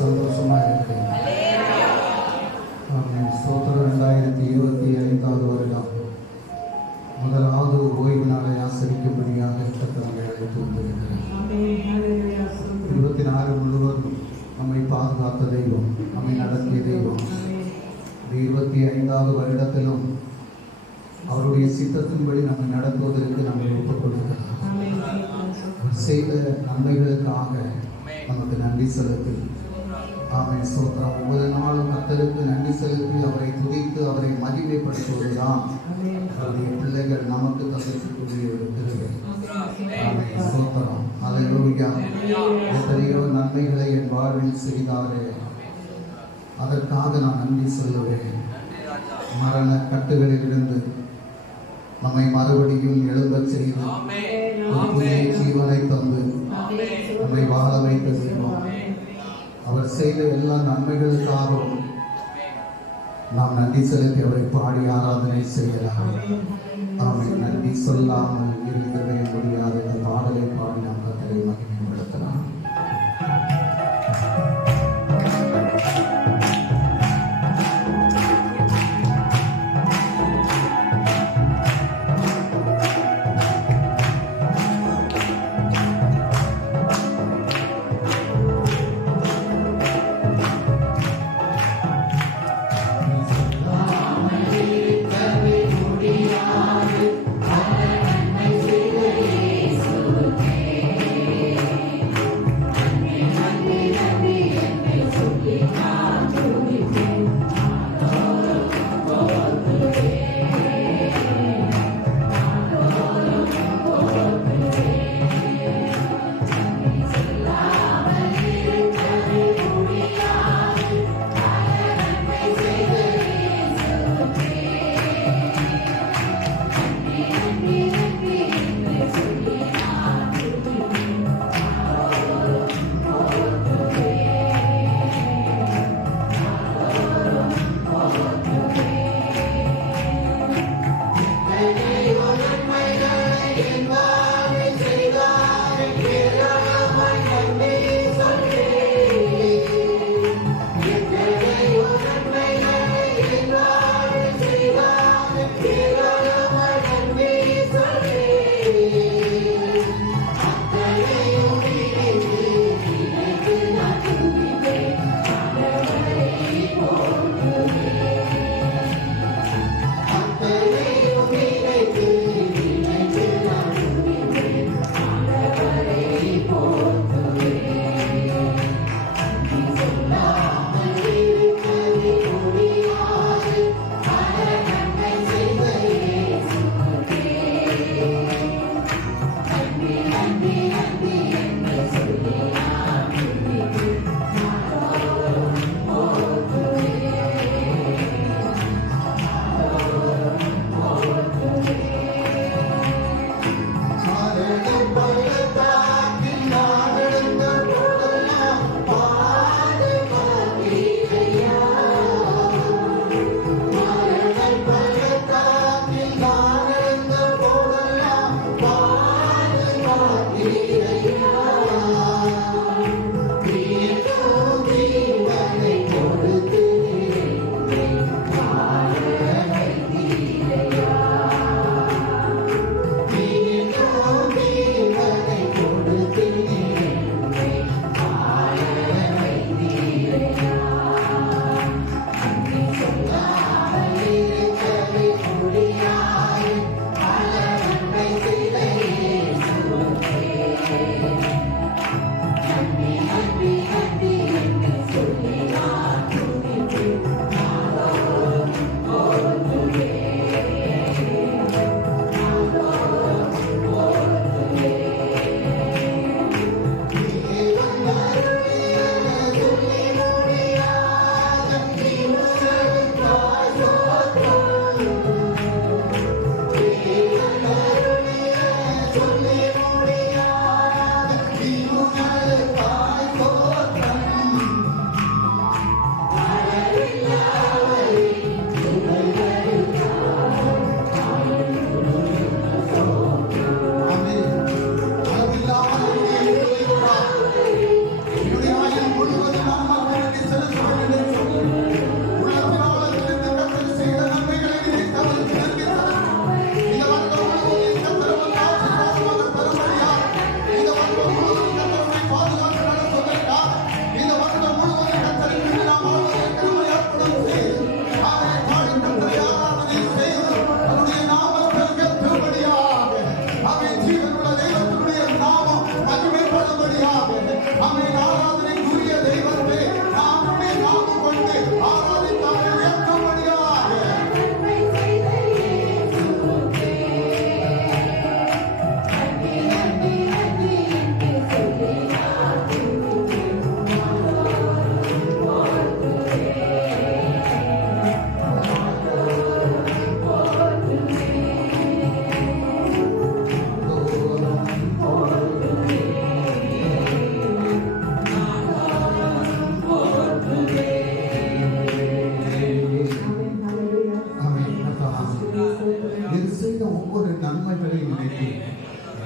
சந்தோஷமா இருக்கு. ஸ்தோத்திரம். 2025 வருடம் முதலாவது ஓய்வு நாளை ஆசரிக்கும்படியாக கர்த்தர் அழைத்து வந்திருக்கிறார். 24 முழுவதும் நம்மை பாதுகாத்த தெய்வம், நம்மை நடத்திய தெய்வம். 25வது வருடத்திலும் அவருடைய சித்தத்தின்படி நம்மை நடத்துவதற்கு நம்மை ஒப்புக் கொடுக்கிறார். செய்த நன்மைகளுக்காக நமக்கு நன்றி செலுத்தி ஆமென். ஸ்தோத்திரம். ஒவ்வொரு நாளும் கர்த்தருக்கு நன்றி செலுத்தி அவரை துதித்து அவரை மகிமைப்படுத்துவதுதான் அவருடைய பிள்ளைகள் நமக்கு தந்திருக்கக்கூடிய ஒரு கிருபை. ஆமென். ஸ்தோத்திரம். அல்லேலூயா. எத்தனையோ நன்மைகளை என் வாழ்வில் செய்தாரே, அதற்காக நான் நன்றி சொல்லுவேன். மரண கட்டுகளில் இருந்து நம்மை மறுபடியும் எழும்பச் செய்து புதிய ஜீவனை தந்து நம்மை வாழ வைத்த தெய்வம். அவர் செய்த எல்லா நன்மைகளுக்காகவும் நாம் நன்றி செலுத்தி அவரை பாடி ஆராதனை செய்யலாம். ஆமென். நன்றி சொல்லாமல் இருக்கவே முடியாத இந்த பாடலை பாடி நாம் கர்த்தரை மகிமைப்படுத்தலாம். முடியாது, அவர் நன்மை செய்த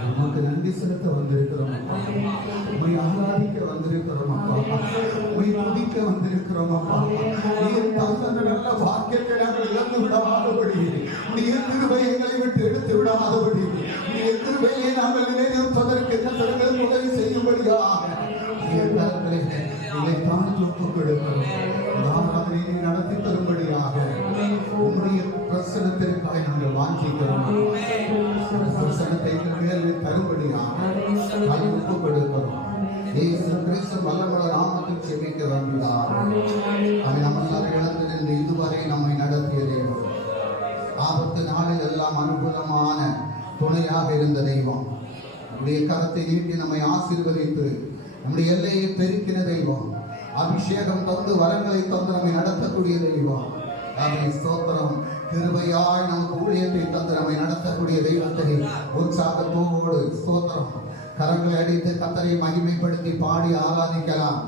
உமக்கு நன்றி செலுத்த வந்திருக்கிறோம் அப்பா. உம்மை ஆராதிக்க வந்திருக்கிறோம் அப்பா. உம்மை துதிக்க வந்திருக்கிறோம் அப்பா. நீர் தந்த நல்ல வாக்கியத்தை நாங்கள் இழந்து விடாதபடி, நீர் கிருபை எங்களை விட்டு எடுத்து விடாதபடி, நீர் கிருபையை நாங்கள் நிலைநிறுத்துவதற்கு கர்த்தருக்கு உதவி செய்யும்படியாக நீர் கரங்களை எங்களை தாழ்த்தி ஒப்புக் கொடுக்கிறோம். ஆராதனையை நடத்தி தரும்படியாக உம்முடைய பிரசனத்திற்காக நாங்கள் வாஞ்சிக்கிறோம். பிரசனத்தை எங்கள் மேல் தரும்படியாக ஒப்புக் கொடுக்கிறோம். இயேசு கிறிஸ்து வல்லமுள்ள நாமத்தில் செபிக்கிறோம் பிதாவே. அவன் நமக்காக இழந்து நின்று இதுவரை நம்மை நடத்திய தெய்வம், ஆபத்து நாளில் எல்லாம் அனுகூலமான துணையாக இருந்த தெய்வம், நம்முடைய கரத்தை நீட்டி நம்மை ஆசீர்வதித்து நம்முடைய எல்லையை பெருக்கின தெய்வம், அபிஷேகம் தந்து வரங்களை தந்து நம்மை நடத்தக்கூடிய தெய்வம். ஆமென். ஸ்தோத்திரம். கிருபையாய் நமக்கு ஊழியத்தை தந்து நம்மை நடத்தக்கூடிய தெய்வத்தை உற்சாகத்தோடு ஸ்தோத்திரம் கரங்களை அடித்து கர்த்தரை மகிமைப்படுத்தி பாடி ஆராதிக்கலாம்.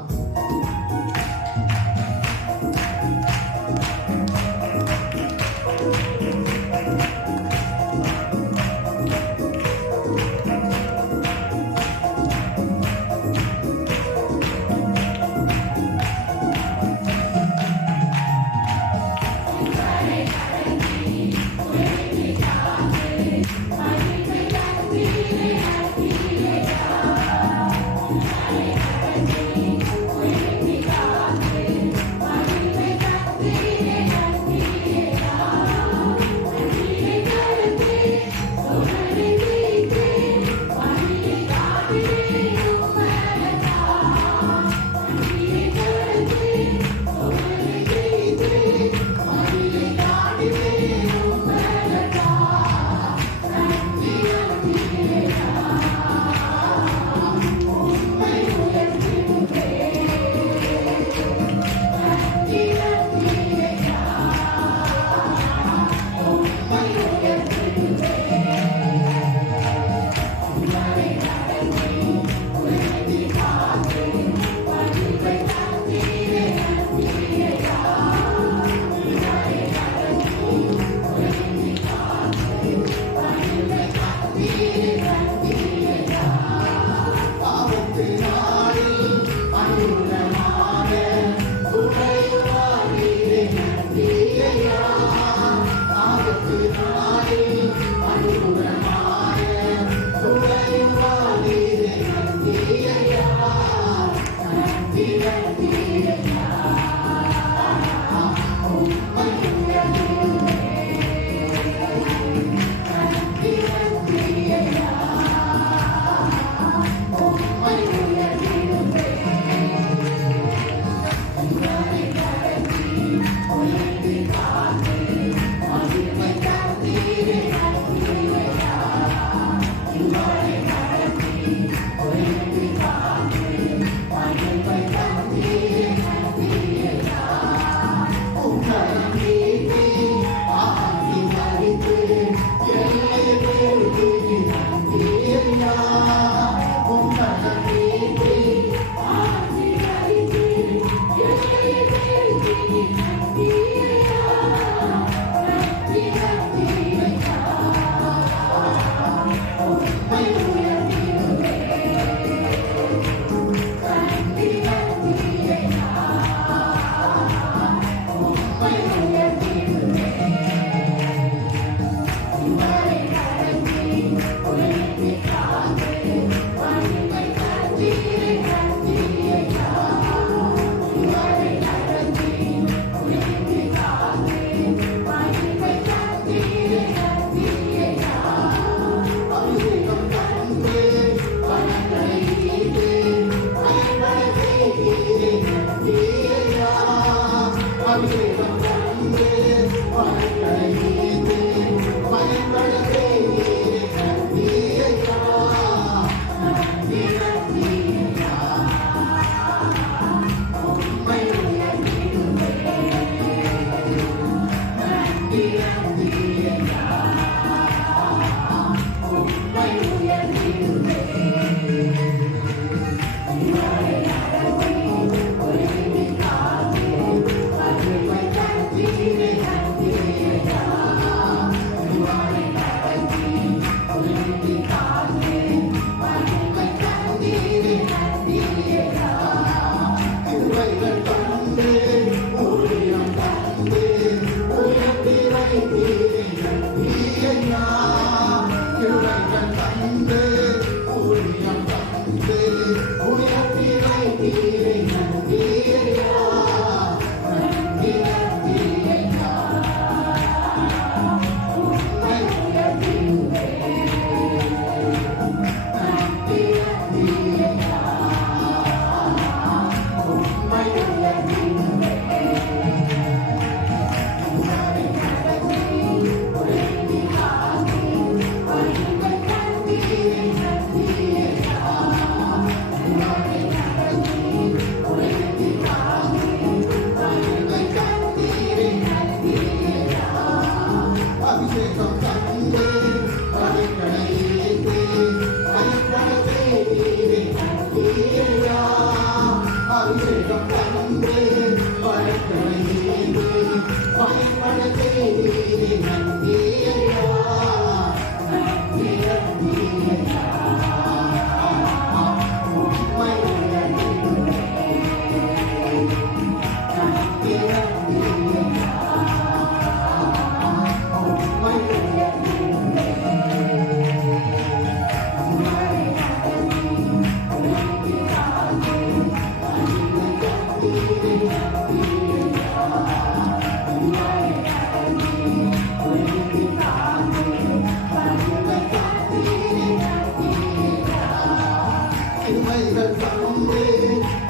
கிருபைகள் தந்து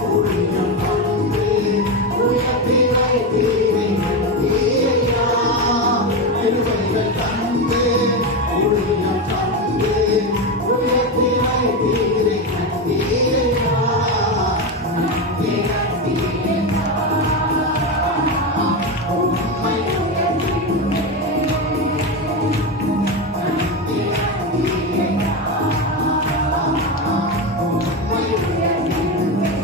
ஊழியம் தந்து உயர்த்தி வைத்தீரே நன்றியையா. கிருபைகள் தந்து ஊழியம் தந்து உயர்த்தி வைத்தீரே நன்றியையா. நன்றி நன்றியையா. உம்மை உயர்த்திடுமே. நன்றி நன்றியையா. உம்மை உயர்த்திடுமே.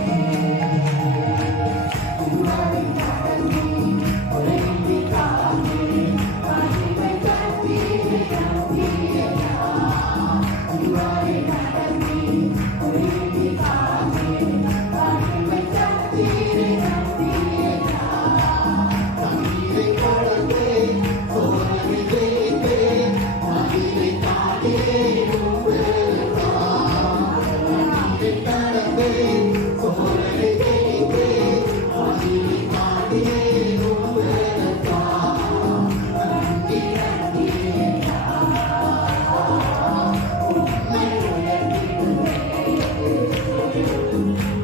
இதுவரை நடத்தி உறைந்தி காத்தே மகிமை தந்தீரே நன்றியையா. இதுவரை நடத்தி உறைந்தி காத்தே மகிமை தந்தீரே நன்றியையா. தண்ணீரை கடந்தே சோதனை ஜெயித்தே மதிலை தாண்டியே தண்ணீரை கடந்தே சோதனை ஜெயித்தே மதிலை தாண்டியே நன்றி நன்றியையா. உம்மை உயர்த்திடுமே.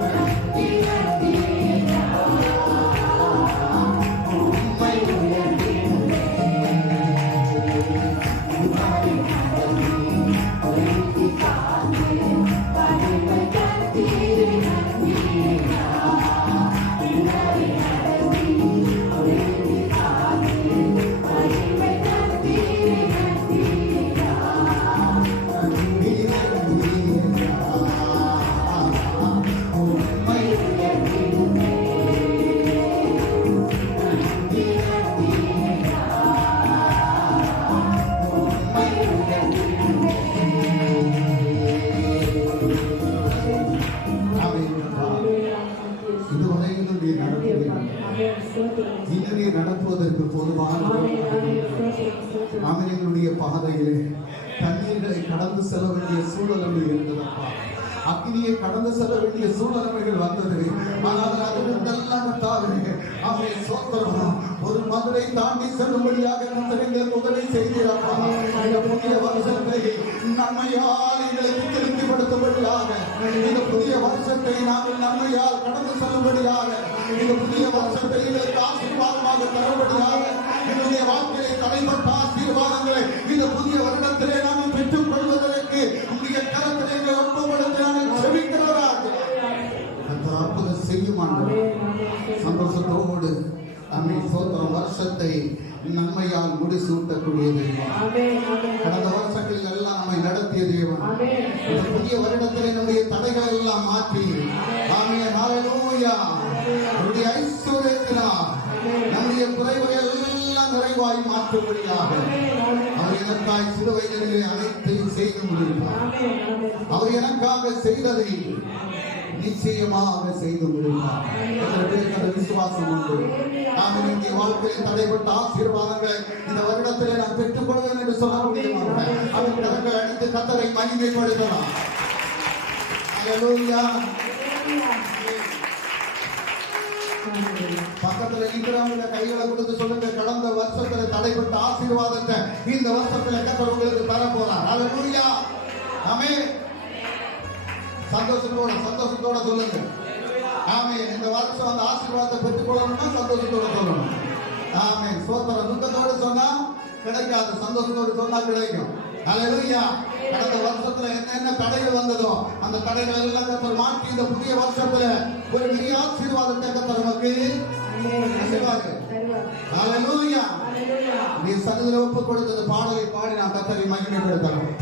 நன்றி நன்றியையா. உம்மை உயர்த்திடுமே. இதுவரை நடத்தி உறைந்தி காத்தே மகிமை தந்தீரே நன்றியையா. இதுவரை நடத்தி உறைந்தி காத்தே மகிமை தந்தீரே நன்றியையா. நன்றி நன்றியையா. உம்மை உயர்த்திடுமே. நன்றி நன்றியையா. உம்மை உயர்த்திடுமே. இதுவரை நீர் நடத்துவீர்கள். இன்னும் நீர் நடத்துவதற்கு போதுமான எங்களுடைய பாதையிலே தண்ணீரை கடந்து செல்ல வேண்டிய சூழல்கள் இருந்ததப்பா. அக்னியை கடந்து செல்ல வேண்டிய சூழல்கள் வந்தது. ஆனால் அதெல்லாம் அவை சோத்திரம் ஒரு மதுரை தாண்டி செல்லும்படியாக எங்களுக்கு உதவி செய்தீரப்பா. இந்த புதிய வருஷத்தை நன்மையால் எங்களுக்கு திருப்திப்படுத்தும்படியாக, இந்த புதிய வருஷத்தை நாங்கள் நன்மையால் கடந்து செல்லும்படியாக, இந்த புதிய வருஷத்தை எங்களுக்கு ஆசீர்வாதமாக தரும்படியாக, என்னுடைய வாழ்க்கையை தடைப்பட்ட ஆசீர்வாதங்களை இந்த புதிய வருடத்திலே நாங்கள் பெற்றுக் கொள்வதற்கு உடைய கரத்திலே எங்களை ஒப்புப்படுத்தி நாங்கள் செபிக்கிறவராக அந்த அற்புதம் செய்யும் சந்தோஷத்தோடு அம்மை சோத்திரம் வருஷத்தை நன்மையால் முடிசூட்டக்கூடிய தெய்வம். கடந்த வருஷங்களில் எல்லாம் நம்மை நடத்திய தெய்வம். இந்த புதிய வருடத்திலே நம்முடைய தடைகளை எல்லாம் மாற்றி ஆமென் ஹல்லேலூயா நம்முடைய ஐஸ்வர்யத்தினால் நம்முடைய குறைவுகள் எல்லாம் நிறைவாய் மாற்றும்படியாக அவர் எனக்காய் சிறுவயதிலே அனைத்தையும் செய்து முடிப்பார். அவர் எனக்காக செய்ததை நிச்சயமாக செய்து முடிப்பார். எத்தனை பேருக்கு அந்த விசுவாசம் உண்டு? ஆமென். இங்கே வாழ்க்கையில் தடைப்பட்ட ஆசீர்வாதங்களை இந்த வருடத்திலே நான் பெற்றுக் கொள்வேன் என்று சொல்ல முடியுமா? அவர் கரங்களை அடித்து கர்த்தரை மகிமைப்படுத்தலாம். ஹல்லேலூயா. பக்கத்துல இருக்கிறவங்க கைகளை கொடுத்து சொல்லுங்க, கடந்த வருஷத்துல தடைப்பட்ட ஆசீர்வாதத்தை இந்த வருஷத்துல கர்த்தர் உங்களுக்கு தர போறார். ஹல்லேலூயா. ஆமென். சந்தோஷத்தோட சொல்லுங்க. ஆமென். இந்த வருஷம் அந்த ஆசீர்வாதத்தை பெற்றுக் கொள்ளணும்னா சந்தோஷத்தோட சொல்லணும். ஆமென். சோத்திரம். துக்கத்தோடு சொன்னா கிடைக்காது, சந்தோஷத்தோடு சொன்னா கிடைக்கும். ஹல்லேலூயா. கடந்த வருஷத்துல என்ன தடைகள் வந்ததோ அந்த தடைகள் எல்லாம் கர்த்தர் மாற்றி இந்த புதிய வருஷத்துல ஒரு பெரிய ஆசீர்வாதத்தை கர்த்தர் நமக்கு தருவார். ஹல்லேலூயா. நீ சன்னதியில ஒப்பு கொடுத்த பாடலை பாடி நான் கர்த்தரை மகிமைப்படுத்தணும்.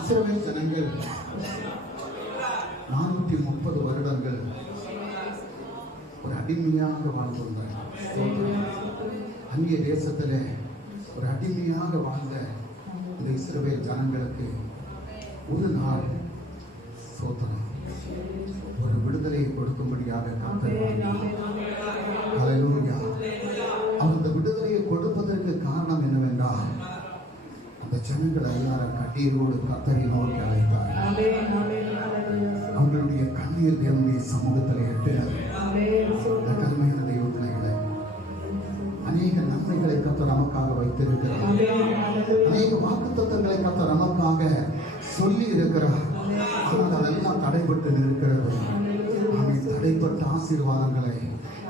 இஸ்ரவேல் ஜனங்கள் 430 வருடங்கள் ஒரு அடிமையாக வாழ்ந்திருந்தார்கள். அந்நிய தேசத்துல ஒரு அடிமையாக வாழ்ந்த இந்த இஸ்ரவேல் ஜனங்களுக்கு ஒரு நாள் சோதனை, ஒரு விடுதலையை கொடுக்கும்படியாக அந்த விடுதலையை கொடுப்பதற்கு காரணம் என்னவென்றால் அந்த ஜனங்கள் எல்லாரும் கண்ணீரோடு கர்த்தரை நோக்கி அழைத்தார். அவர்களுடைய கண்ணீர் தேவனுடைய சமூகத்தில் எட்டினர். கருமையான தெய்வ பிள்ளைகளை, அநேக நன்மைகளை கர்த்தர் நமக்காக வைத்திருக்கிறார். அநேக வாக்குத்தத்தங்களை கர்த்தர் நமக்காக சொல்லி இருக்கிறார். ஆனால் அதெல்லாம் தடைபட்டு இருக்கிறது. தடைப்பட்ட ஆசீர்வாதங்களை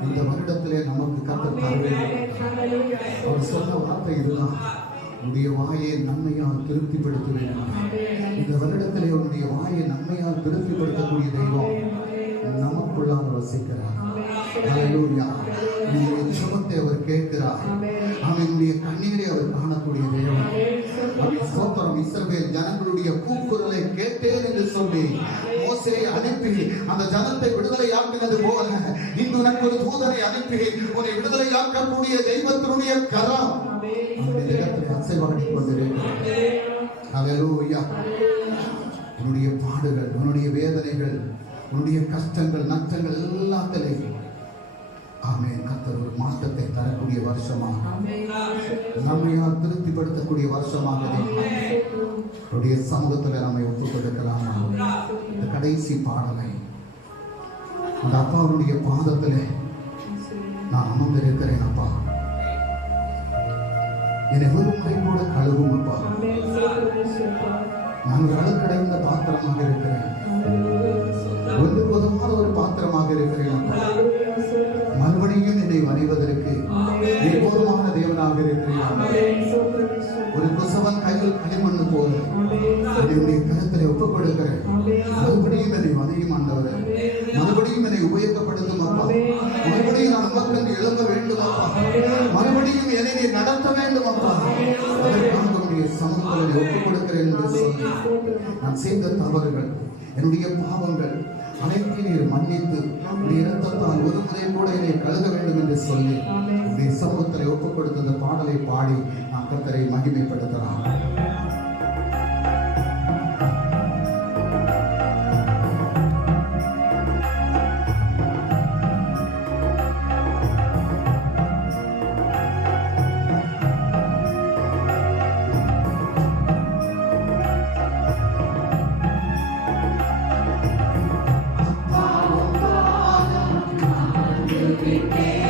இந்த வருடத்திலே நமக்கு கர்த்தர் தருவேன். அவர் சொன்ன வார்த்தை இதுதான், உன்னுடைய வாயை நன்மையால் திருப்திப்படுத்துவேன். இந்த வருடத்திலே உன்னுடைய வாயை நன்மையால் திருப்திப்படுத்தக்கூடிய தெய்வம் நமக்குள்ளாக வசிக்கிறார். சுகத்தை அவர் கேட்கிறார். அவனுடைய கண்ணீரை அவர் காணக்கூடிய தெய்வம். இஸ்ரவேல் ஜனங்களுடைய கூக்குரலை கேட்டேன் என்று சொல்லி மோசேயை அனுப்பி அந்த ஜனத்தை விடுதலையாக்கினது போல இன்று உனக்கு ஒரு தூதனை அனுப்பி உன்னை விடுதலையாக்கக்கூடிய தெய்வத்தினுடைய கரம் அசைவாடிக் கொண்டிருக்கிறது. உன்னுடைய பாடுகள், உன்னுடைய வேதனைகள், உன்னுடைய கஷ்டங்கள், நஷ்டங்கள் எல்லாத்திலையும் ஆமென் கர்த்தர் ஒரு மாற்றத்தை தரக்கூடிய வருஷமாக, நம்மையால் திருப்திப்படுத்தக்கூடிய வருஷமாக அவருடைய சமூகத்தில் நம்மை ஒப்புக் கொடுக்கலாமா? இந்த கடைசி பாடலை அந்த அப்பாவுடைய பாதத்திலே நான் அமர்ந்திருக்கிறேன். அப்பா, என்னை ஒரு முறை கூட கழுவும் அப்பா. நான் ஒரு அழுக்கடைந்த பாத்திரமாக இருக்கிறேன், ஒன்று போதுமான ஒரு பாத்திரமாக இருக்கிறேன் அப்பா. மறுபடியும் என்னை வரைவதற்கு எப்போதுமான தேவனாக இருக்கிறேன். ஒரு குசவன் கையில் களிமண்ணு போல என்னுடைய கருத்திலே ஒப்புக் கொடுக்கிறேன். மறுபடியும் என்னை வரையும் ஆண்டவரே, மறுபடியும் என்னை உபயோகப்படுத்தும் அப்பா. மறுபடியும் நான் உமக்கு எழும்ப வேண்டும் அப்பா. மறுபடியும் என்னை நீ நடத்த வேண்டும் அப்பா. அதற்காக உன்னுடைய சமூகத்தை ஒப்புக் கொடுக்கிறேன் என்று சொல்லி, நான் செய்த தவறுகள், என்னுடைய பாவங்கள் அனைத்தையும் நீர் மன்னித்து உடைய இரத்தத்தால் ஒரு முறை கூட என்னை கழுக வேண்டும் என்று சொல்லி உடைய சமூகத்தை ஒப்புக் கொடுத்த பாடலை பாடி நாம் கர்த்தரை மகிமைப்படுத்தலாம். Amen.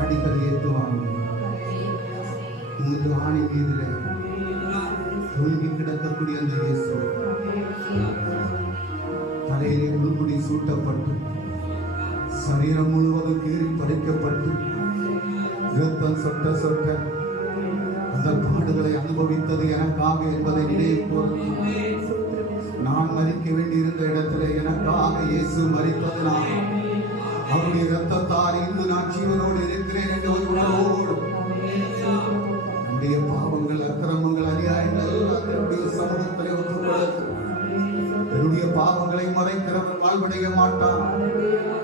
அடிக்கடி ஏற்றுவாங்க. இந்த ஆணி மீதிலே தொழுகி கிடக்கக்கூடிய அந்த இயேசு தலையிலே முழுமுடி சூட்டப்பட்டு சரீரம் முழுவதும் கீறி பறிக்கப்பட்டு இரத்தம் சொட்ட சொட்ட அந்த பாடுகளை அனுபவித்தது எனக்காக என்பதை நினைவு கூர்ந்து நான் மரிக்க வேண்டியிருந்த இடத்துல எனக்காக இயேசு மரித்ததனால் அவருடைய இரத்தத்தால் இன்று நான் ஜீவனோடு இருக்கிறேன் என்ற ஒரு உணர்வோடு நம்முடைய பாவங்கள் அக்கிரமங்கள் அநியாயங்கள் எல்லாத்தையும் சமூகத்திலே ஒத்துக்கொடுத்து என்னுடைய பாவங்களை மறைக்கிறவர் வாழ்வடைய மாட்டான்.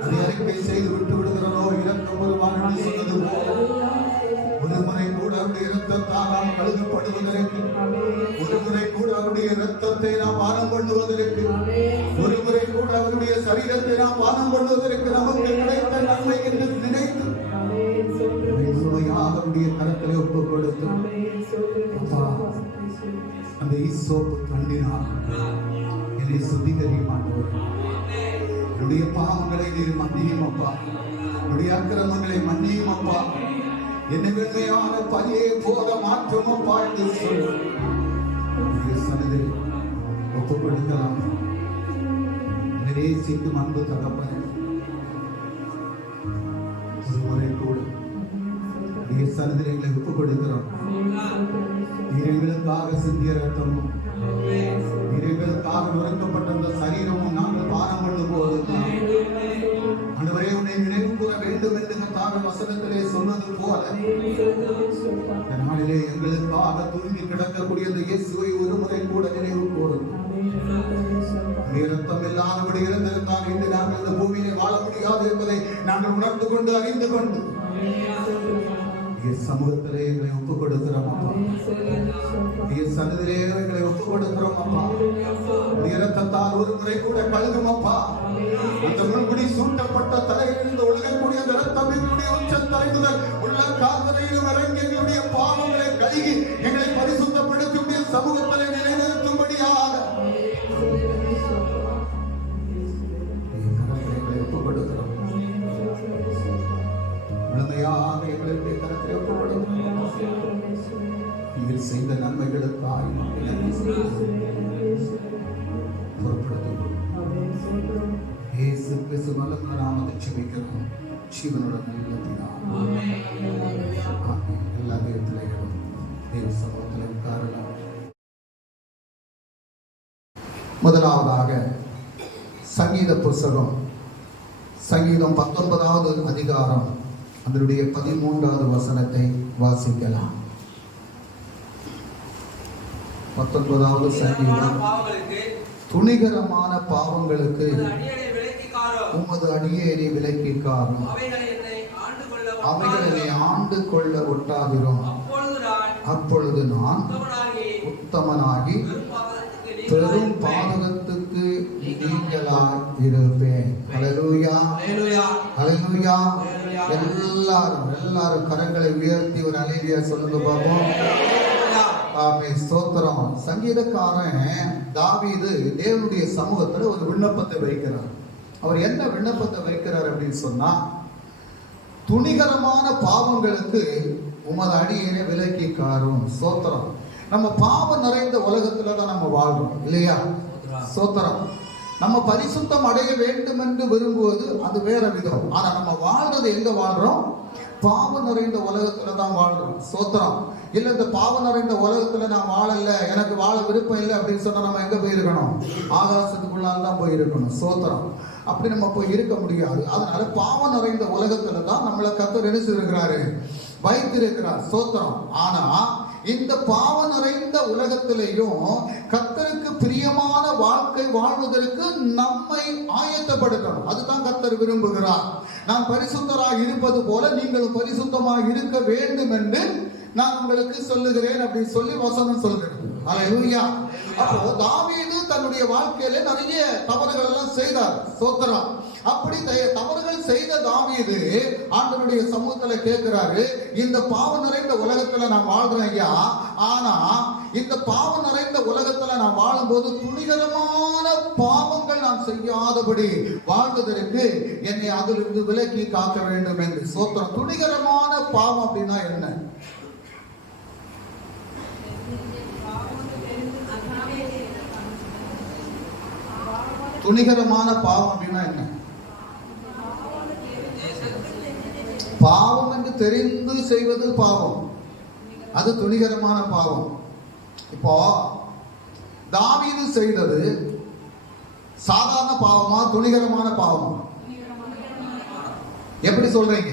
அதை அறிக்கை செய்து விட்டு விடுகிறனோ இரக்கம் ஒரு வாழ்வு சொன்னது ஒரு முறை கூட அவருடைய இரத்தத்தால் நாம் கழுகப்படுவதற்கு, ஒரு முறை கூட அவருடைய இரத்தத்தை நாம் பானம் பண்ணுவதற்கு, ஒரு முறை கூட அவருடைய சரீரத்தை நாம் பானம் பண்ணுவதற்கு நமக்கு கிடைத்த நன்மை என்று நினைத்து அவருடைய கரத்திலே ஒப்புக் கொடுத்து அந்த ஈசோப்பு தண்டினால் என்னை சுத்திகரியும் ஆண்டவர். என்னுடைய பாவங்களை நீர் மன்னியும் அப்பா, என்னுடைய அக்கிரமங்களை மன்னியும் அப்பா, என்னை வெண்மையான பலியை போத மாற்றும் அப்பா என்று சொல்லி சனதில் ஒப்புக் கொடுக்கலாம். நேசிக்கும் அன்பு தகப்பனே, ஒரு முறை கூட சனதில் எங்களை ஒப்புக் கொடுக்கிறோம். எங்களுக்காக சிந்திய ரத்தமும் எங்களுக்காக நுழைக்கப்பட்ட அந்த சரீரமும் நாங்கள் பானம் பண்ணும் போது ஆண்டவரே உன்னை நினைவு கூற வேண்டும் என்று கர்த்தர் வசனத்திலே சொன்னது போல நாளிலே எங்களுக்காக தூங்கி கிடக்கக்கூடிய அந்த இயேசுவை ஒரு முறை கூட நினைவு கூறும். இரத்தம் இல்லாதபடி இருந்திருந்தால் இன்று நாங்கள் இந்த பூமியிலே வாழ முடியாது என்பதை நாங்கள் உணர்ந்து கொண்டு அறிந்து கொண்டு சமூகத்திலே எங்களை ஒப்புக் கொடுக்கிறோம் அப்பா, சன்னதிலே எங்களை ஒப்புக் கொடுக்கிறோம் அப்பா. இரத்தத்தால் ஒரு முறை கூட கழுகும் அப்பா. அந்த முன்குடி சூட்டப்பட்ட தலையிலிருந்து ஒழுகக்கூடிய அந்த இரத்தம் எங்களுடைய உச்சத்தலை முதல் உள்ள காதலையிலும் இறங்கி எங்களுடைய பாவங்களை கழுகி எங்களை பரிசுத்தப்படுத்தும் சமூகத்திலே நிலைநிறுத்தும்படியாக எங்களை ஒப்புக் கொடுக்கிறோம். முழுமையாக எங்களுடைய கரத்திலே ஒப்புக் கொடுக்கிறோம். நீங்கள் செய்த நன்மைகளுக்காக இயேசு கிறிஸ்து நல்ல நாமத்தை ஜெபிக்கிறோம். ஜீவனுடன் நல்ல பிதாவே. எல்லா தேவத்திலும் தேவ சமூகத்தில் உட்காரலாம். முதலாவதாக சங்கீத புஸ்தகம், சங்கீதம் 19வது அதிகாரம் அதனுடைய 13வது வசனத்தை வாசிக்கலாம். 19வது சங்கீதம். துணிகரமான பாவங்களுக்கு உமது அடியேனை விலக்கி காரும். அவைகள் என்னை ஆண்டு கொள்ள ஒட்டாதிரும். அப்பொழுது நான் உத்தமனாகி பெரும் பாதகத்துக்கு நீங்களாய் இருப்பேன். ஹல்லேலூயா, ஹல்லேலூயா. எல்லாரும் கரங்களை உயர்த்தி ஒரு ஹல்லேலூயா சொல்லுங்க பாப்போம். ஆமென், ஸ்தோத்திரம். சங்கீதக்காரன் தாவீது தேவனுடைய சமூகத்துல ஒரு விண்ணப்பத்தை வைக்கிறார். அவர் என்ன விண்ணப்பத்தை வைக்கிறார் அப்படின்னு சொன்னா, துணிகரமான பாவங்களுக்கு உமது அடியேனை விலக்கி காரும். ஸ்தோத்திரம். நம்ம பாவம் நிறைந்த உலகத்துல தான் நம்ம வாழ்றோம் இல்லையா? ஸ்தோத்திரம். நம்ம பரிசுத்தம் அடைய வேண்டும் என்று விரும்புவது அது வேற விதம். ஆனா நம்ம வாழ்றது எங்க வாழ்றோம்? பாவம் நிறைந்த உலகத்துல தான் வாழ்றோம். ஸ்தோத்திரம். இல்ல இந்த பாவம் நிறைந்த உலகத்துல நான் வாழல, எனக்கு வாழ விருப்பம் இல்லை அப்படின்னு சொன்னா நம்ம எங்க போயிருக்கணும்? ஆகாசத்துக்குள்ளால் தான் போயிருக்கணும். ஸ்தோத்திரம். அப்படி நம்ம போய் இருக்க முடியாது. அதனால பாவம் நிறைந்த உலகத்துல தான் நம்மளை கர்த்தர் நினைச்சிருக்கிறாரு, வைத்திருக்கிறார். ஸ்தோத்திரம். ஆனா இந்த பாவம் நிறைந்த உலகத்திலேயும் கர்த்தருக்கு பிரியமான வாழ்க்கை வாழ்வதற்கு நம்மை ஆயத்தப்படுத்தணும். அதுதான் கர்த்தர் விரும்புகிறார். நான் பரிசுத்தராக இருப்பது போல நீங்களும் பரிசுத்தமாக இருக்க வேண்டும் என்று நான் உங்களுக்கு சொல்லுகிறேன் அப்படின்னு சொல்லி வசனம் சொல்கிறேன். ஹல்லேலூயா. அப்போ தாவீது தன்னுடைய வாழ்க்கையில நிறைய தவறுகள் எல்லாம் செய்தார். ஸ்தோத்திரம். அப்படி தவறுகள் செய்த தாவீது ஆண்டவருடைய சமூகத்துல கேட்கிறாரு, இந்த பாவம் நிறைந்த உலகத்துல நான் வாழ்றேன் ஐயா, ஆனா இந்த பாவம் நிறைந்த உலகத்துல நான் வாழும்போது துணிகரமான பாவங்கள் நான் செய்யாதபடி வாழ்வதற்கு என்னை அதிலிருந்து விலக்கி காக்க வேண்டும் என்று. ஸ்தோத்திரம். துணிகரமான பாவம் அப்படின்னா என்ன? துணிகரமான பாவம் அப்படின்னா என்ன? பாவம் என்று தெரிந்து செய்வது பாவம், அது துணிகரமான பாவம். இப்போ தாவீது செய்தது சாதாரண பாவமா துணிகரமான பாவமா? எப்படி சொல்றீங்க?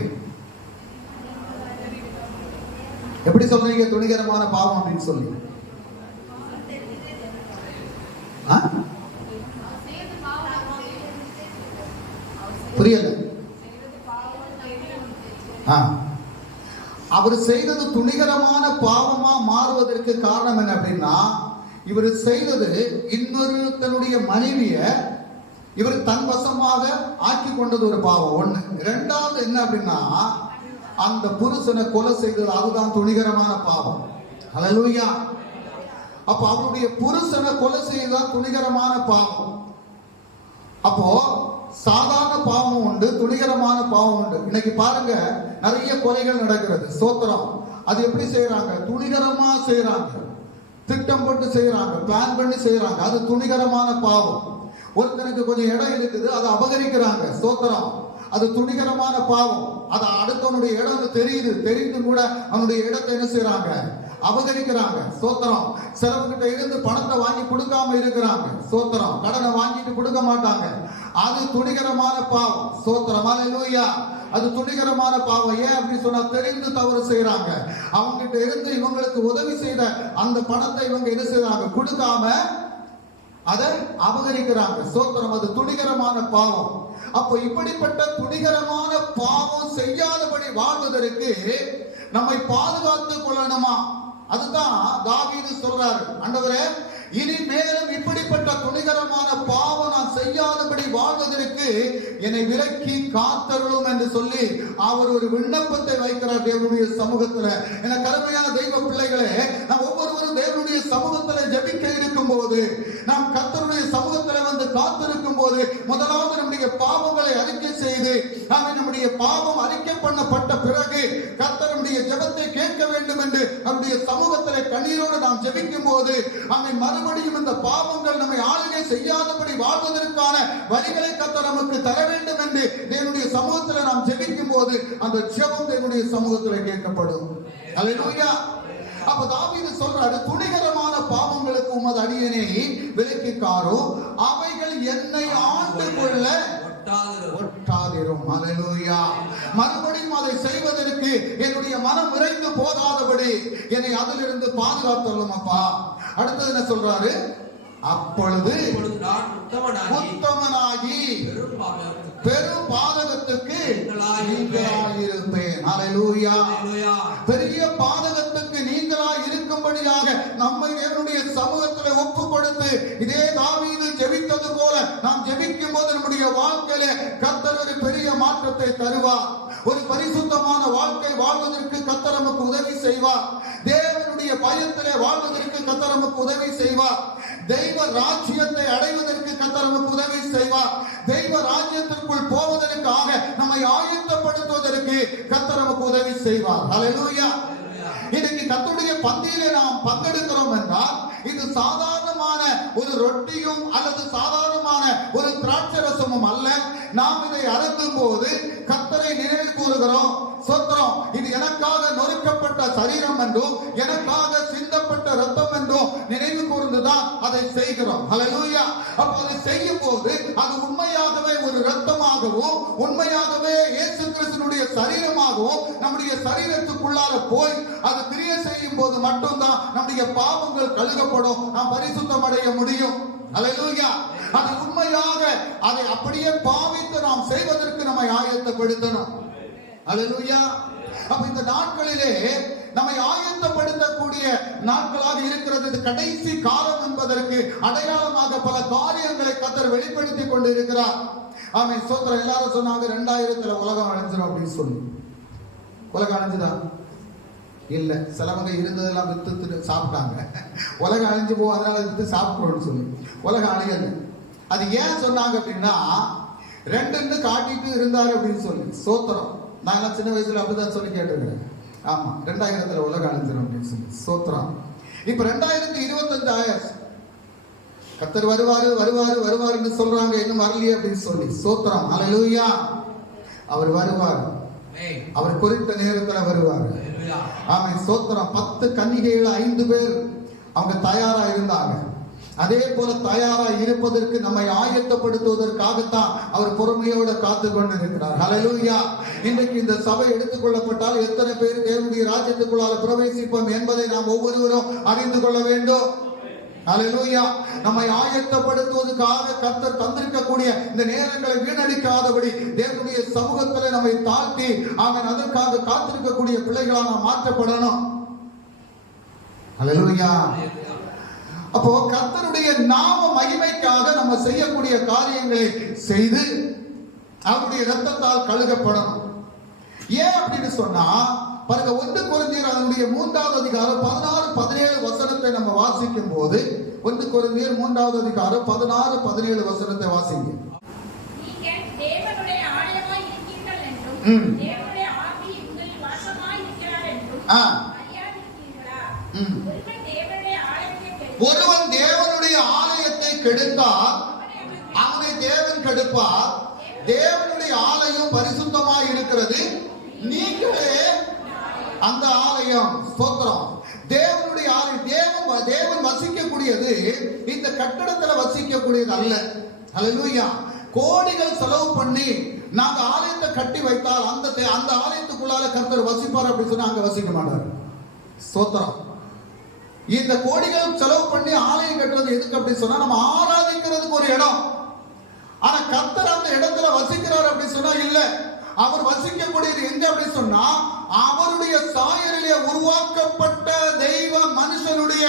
எப்படி சொல்றீங்க துணிகரமான பாவம் அப்படின்னு சொல்லி? புரியல. அவர் செய்தது துணிகரமான பாவமா மாறுவதற்கு காரணம் என்ன அப்படின்னா, இவர் செய்தது இன்னொருத்தனுடைய மனைவிய இவர் தன் வசமாக ஆக்கி கொண்டது ஒரு பாவம் ஒண்ணு. இரண்டாவது என்ன அப்படின்னா, அந்த புருஷனை கொலை செய்தது, அதுதான் துணிகரமான பாவம். ஹல்லேலூயா. அப்ப அவருடைய புருஷனை கொலை செய்ததான் துணிகரமான பாவம். அப்போ சாதாரண பாவம் உண்டு, துணிகரமான பாவம் உண்டு. இன்னைக்கு பாருங்க, நிறைய கொலைகள் நடக்கிறது. ஸ்தோத்திரம். அது எப்படி செய்யறாங்க? துணிகரமா செய்யறாங்க, திட்டம் போட்டு செய்யறாங்க, பிளான் பண்ணி செய்யறாங்க. அது துணிகரமான பாவம். ஒருத்தனுக்கு கொஞ்சம் இடம் இருக்குது, அதை அபகரிக்கிறாங்க. ஸ்தோத்திரம். அது துணிகரமான பாவம். அது அடுத்தவனுடைய இடம் தெரியுது, தெரிந்து கூட அவனுடைய இடத்தை என்ன செய்யறாங்க? அபகரிக்கிறாங்க. ஸ்தோத்திரம். சிலவங்கிட்ட இருந்து பணத்தை வாங்கி கொடுக்காம இருக்கிறாங்க. ஸ்தோத்திரம். கடனை வாங்கிட்டு கொடுக்க மாட்டாங்க. அது துணிகரமான பாவம். ஸ்தோத்திரம். ஹல்லேலூயா. அது துணிகரமான பாவம். ஏன் அப்படி சொன்னா, தெரிந்து தவறு செய்யறாங்க. அவங்க கிட்ட இருந்து இவங்களுக்கு உதவி செய்த அந்த பணத்தை இவங்க என்ன செய்யறாங்க? கொடுக்காம அதை அபகரிக்கிறாங்க. ஸ்தோத்திரம். அது துணிகரமான பாவம். அப்போ இப்படிப்பட்ட துணிகரமான பாவம் செய்யாதபடி வாழ்வதற்கு நம்மை பாதுகாத்துக் கொள்ளணுமா? அதுதான் தாவீது சொல்றாரு, ஆண்டவரே இனி மேலும் இப்படிப்பட்ட துணிகரமான பாவம் நான் செய்யாதபடி வாழ்வதற்கு என்னை விலக்கி காத்தருளும் என்று சொல்லி அவர் ஒரு விண்ணப்பத்தை வைக்கிறார் தேவனுடைய சமூகத்துல. என கருமையான தெய்வ பிள்ளைகளே, நாம் ஒவ்வொருவரும் தேவனுடைய சமூகத்துல ஜெபிக்க இருக்கும் போது, நாம் கர்த்தருடைய சமூகத்துல வந்து காத்திருக்கும் போது, முதலாவது நம்முடைய பாவங்களை அறிக்கை செய்து, நாம் நம்முடைய பாவம் அறிக்கை பண்ணப்பட்ட பிறகு கர்த்தர் நம்முடைய ஜெபத்தை கேட்க வேண்டும் என்று நம்முடைய சமூகத்துல கண்ணீரோடு நாம் ஜெபிக்கும் போது, அவன் மறுபடியும் இந்த பாவங்கள் நம்மை ஆளுகை செய்யாதபடி வாழ்வதற்கான வழிகளை கர்த்தர் நமக்கு தர வேண்டும் என்று தேவனுடைய சமூகத்தில் நாம் ஜெபிக்கும் போது அந்த ஜெபம் தேவனுடைய சமூகத்தில் கேட்கப்படும். அல்லேலூயா. அப்ப தாவீது சொல்றாரு, துணிகரமான பாவங்களுக்கு உமது அடியேனை விலக்கி காரும், அவைகள் என்னை ஆண்டு கொள்ள ஒட்டாதிரும். அல்லேலூயா. மறுபடியும் அதை செய்வதற்கு என்னுடைய மனம் விரைந்து போகாதபடி என்னை அதிலிருந்து பாதுகாத்தரும் அப்பா. அடுத்தது என்ன சொல்றாரு? அப்பொழுது நான் உத்தமனாகி பெரும் பாதகத்துக்கு நீங்களாயிருப்பேன். ஹல்லேலூயா. பெரிய பாதகத்துக்கு நீங்களாய் இருக்கும்படியாக நம்மை தேவனுடைய சமூகத்தில் ஒப்பு கொடுத்து இதே தாவீது ஜெபித்தது போல நாம் ஜெபிக்கும் போது நம்முடைய வாழ்க்கையில கர்த்தர் ஒரு பெரிய மாற்றத்தை தருவார். ஒரு பரிசுத்தமான வாழ்க்கை வாழ்வதற்கு கர்த்தர் நமக்கு உதவி செய்வார். தேவனுடைய பயத்திலே வாழ்வதற்கு கர்த்தர் நமக்கு உதவி செய்வார். தெய்வ ராஜ்யத்தை அடைவதற்கு கர்த்தர் நமக்கு உதவி செய்வார். தெய்வ ராஜ்யத்திற்குள் போவதற்காக நம்மை ஆயத்தப்படுத்துவதற்கு கர்த்தர் நமக்கு உதவி செய்வார். ஹல்லேலூயா. இன்னைக்கு கர்த்தருடைய பந்தியிலே நாம் பங்கெடுக்கிறோம் என்றால் இது சாதாரணமான ஒரு ரொட்டியும் அல்லது சாதாரணமான ஒரு திராட்சரசமும் அல்ல. நாம் இதை அருந்தும் போது கர்த்தரை நினைவு கூறுகிறோம். ஸ்தோத்திரம். இது எனக்காக நொறுக்கப்பட்ட சரீரம் என்றும் எனக்காக சிந்தப்பட்ட ரத்தம் என்றும் நினைவு கூர்ந்துதான் அதை செய்கிறோம். ஹல்லேலூயா. அப்ப அதை செய்யும் போது அது உண்மையாகவே ஒரு ரத்தமாகவும் உண்மையாகவே இயேசு கிறிஸ்துவினுடைய சரீரமாகவும் நம்முடைய சரீரத்துக்குள்ளார போய் அது கிரியை செய்யும் போது மட்டும்தான் நம்முடைய பாவங்கள் கழுகப்படும், நாம் பரிசுத்தம் அடைய முடியும். ஹல்லேலூயா. அது உண்மையாக அதை அப்படியே பாவித்து நாம் செய்வதற்கு நம்மை ஆயத்தப்படுத்தணும். ஹல்லேலூயா. அப்ப இந்த நாட்களிலே நம்மை ஆயத்தப்படுத்தக்கூடிய நாட்களாக இருக்கிறது. இது கடைசி காலம் என்பதற்கு அடையாளமாக பல காரியங்களை கர்த்தர் வெளிப்படுத்தி கொண்டு இருக்கிறார். ஆமென். ஸ்தோத்திரம். எல்லாரும் சொன்னாங்க 2000 உலகம் அழிஞ்சிடும் அப்படின்னு சொல்லி. உலகம் அழிஞ்சுதா? இல்ல. சிலவங்க இருந்ததெல்லாம் வித்து சாப்பிட்டாங்க. உலகம் அழிஞ்சு போ அதனால வித்து சாப்பிடுறோம்னு சொல்லி உலகம் அழியல. அது ஏன் சொன்னாங்க அப்படின்னா 2 காட்டிட்டு இருந்தாரு அப்படின்னு சொல்லி. ஸ்தோத்திரம். நான் சின்ன வயசுல அப்படிதான் சொல்லி கேட்டிருக்கிறேன். ஆமா, 2000 உலகம் அழிஞ்சிடும் அப்படின்னு சொல்லி. ஸ்தோத்திரம். இப்ப 2025 ஆயிடுச்சு. கர்த்தர் வருவாரு வருவாரு வருவாருன்னு சொல்றாங்க, இன்னும் வரலையே அப்படின்னு சொல்லி. ஸ்தோத்திரம். ஹல்லேலூயா. அவர் வருவார். அவர் குறித்த நேரத்தில் வருவார். ஆமென். ஸ்தோத்திரம். 10 கன்னிகைகள் 5 பேர் அவங்க தயாரா இருந்தாங்க. அதே போல தயாரா இருப்பதற்கு நம்மை ஆயத்தப்படுத்துவதற்காகத்தான் அவர் பொறுமையோடு காத்து கொண்டிருக்கிறார். ஹல்லேலூயா. இன்றைக்கு இந்த சபை எடுத்துக்கொள்ளப்பட்டால் எத்தனை பேர் தேவனுடைய ராஜ்யத்துக்குள்ளால பிரவேசிப்போம் என்பதை நாம் ஒவ்வொருவரும் அறிந்து கொள்ள வேண்டும். ஹல்லேலூயா. நம்மை ஆயத்தப்படுத்துவதற்காக கர்த்தர் தந்திருக்கக்கூடிய இந்த நேரங்களை வீணடிக்காதபடி தேவனுடைய சமூகத்தில் நம்மை தாழ்த்தி அவன் அதற்காக காத்திருக்கக்கூடிய பிள்ளைகளாக நாம் மாற்றப்படணும். ஹல்லேலூயா. அப்போ கர்த்தருடைய நாம மகிமைக்காக நம்ம செய்யக்கூடிய காரியங்களை செய்து அவருடைய இரத்தத்தால் கழுகப்படணும். ஏன் அப்படின்னு சொன்னா பாருங்க, 1 கொரிந்தியர் அதனுடைய 3வது அதிகாரம் 16-17 வசனத்தை நம்ம வாசிக்கும் போது 1 கொரிந்தியர் 3வது அதிகாரம் 16-17 வசனத்தை வாசிங்க. நீங்கள் தேவனுடைய ஆலயமாய் இருக்கிறீர்கள் என்றும் தேவனுடைய ஆவி உங்களில் வாசமாய் இருக்கிறார் என்றும் அறியாதிருக்கிறீர்களா? ஒருவன் தேவனுடைய ஆலயத்தை கெடுத்தால் அவனை தேவன் கெடுப்பார். தேவனுடைய ஆலயம் பரிசுத்தமாய் இருக்கிறது, நீங்களே அந்த ஆலயம். ஸ்தோத்திரம். தேவனுடைய ஆலயம், தேவன் வசிக்கக்கூடியது இந்த கட்டடத்துல வசிக்கக்கூடியது அல்ல. ஹல்லேலூயா. கோடிகள் செலவு பண்ணி நாங்க ஆலயத்தை கட்டி வைத்தால் அந்த ஆலயத்துக்குள்ளால கர்த்தர் வசிப்பார் அப்படின்னு சொன்னா அங்க வசிக்க மாட்டார். ஸ்தோத்திரம். இந்த கோடிகள் செலவு பண்ணி ஆலயம் கட்டுறது எதுக்கு அப்படின்னு சொன்னா நம்ம ஆராதிக்கிறதுக்கு ஒரு இடம். ஆனா கர்த்தர் அந்த இடத்துல வசிக்கிறார் அப்படின்னு சொன்னா இல்ல. அவர் வசிக்கக்கூடியது எங்க அப்படின்னு சொன்னா அவருடைய சாயலிலே உருவாக்கப்பட்ட தெய்வ மனுஷனுடைய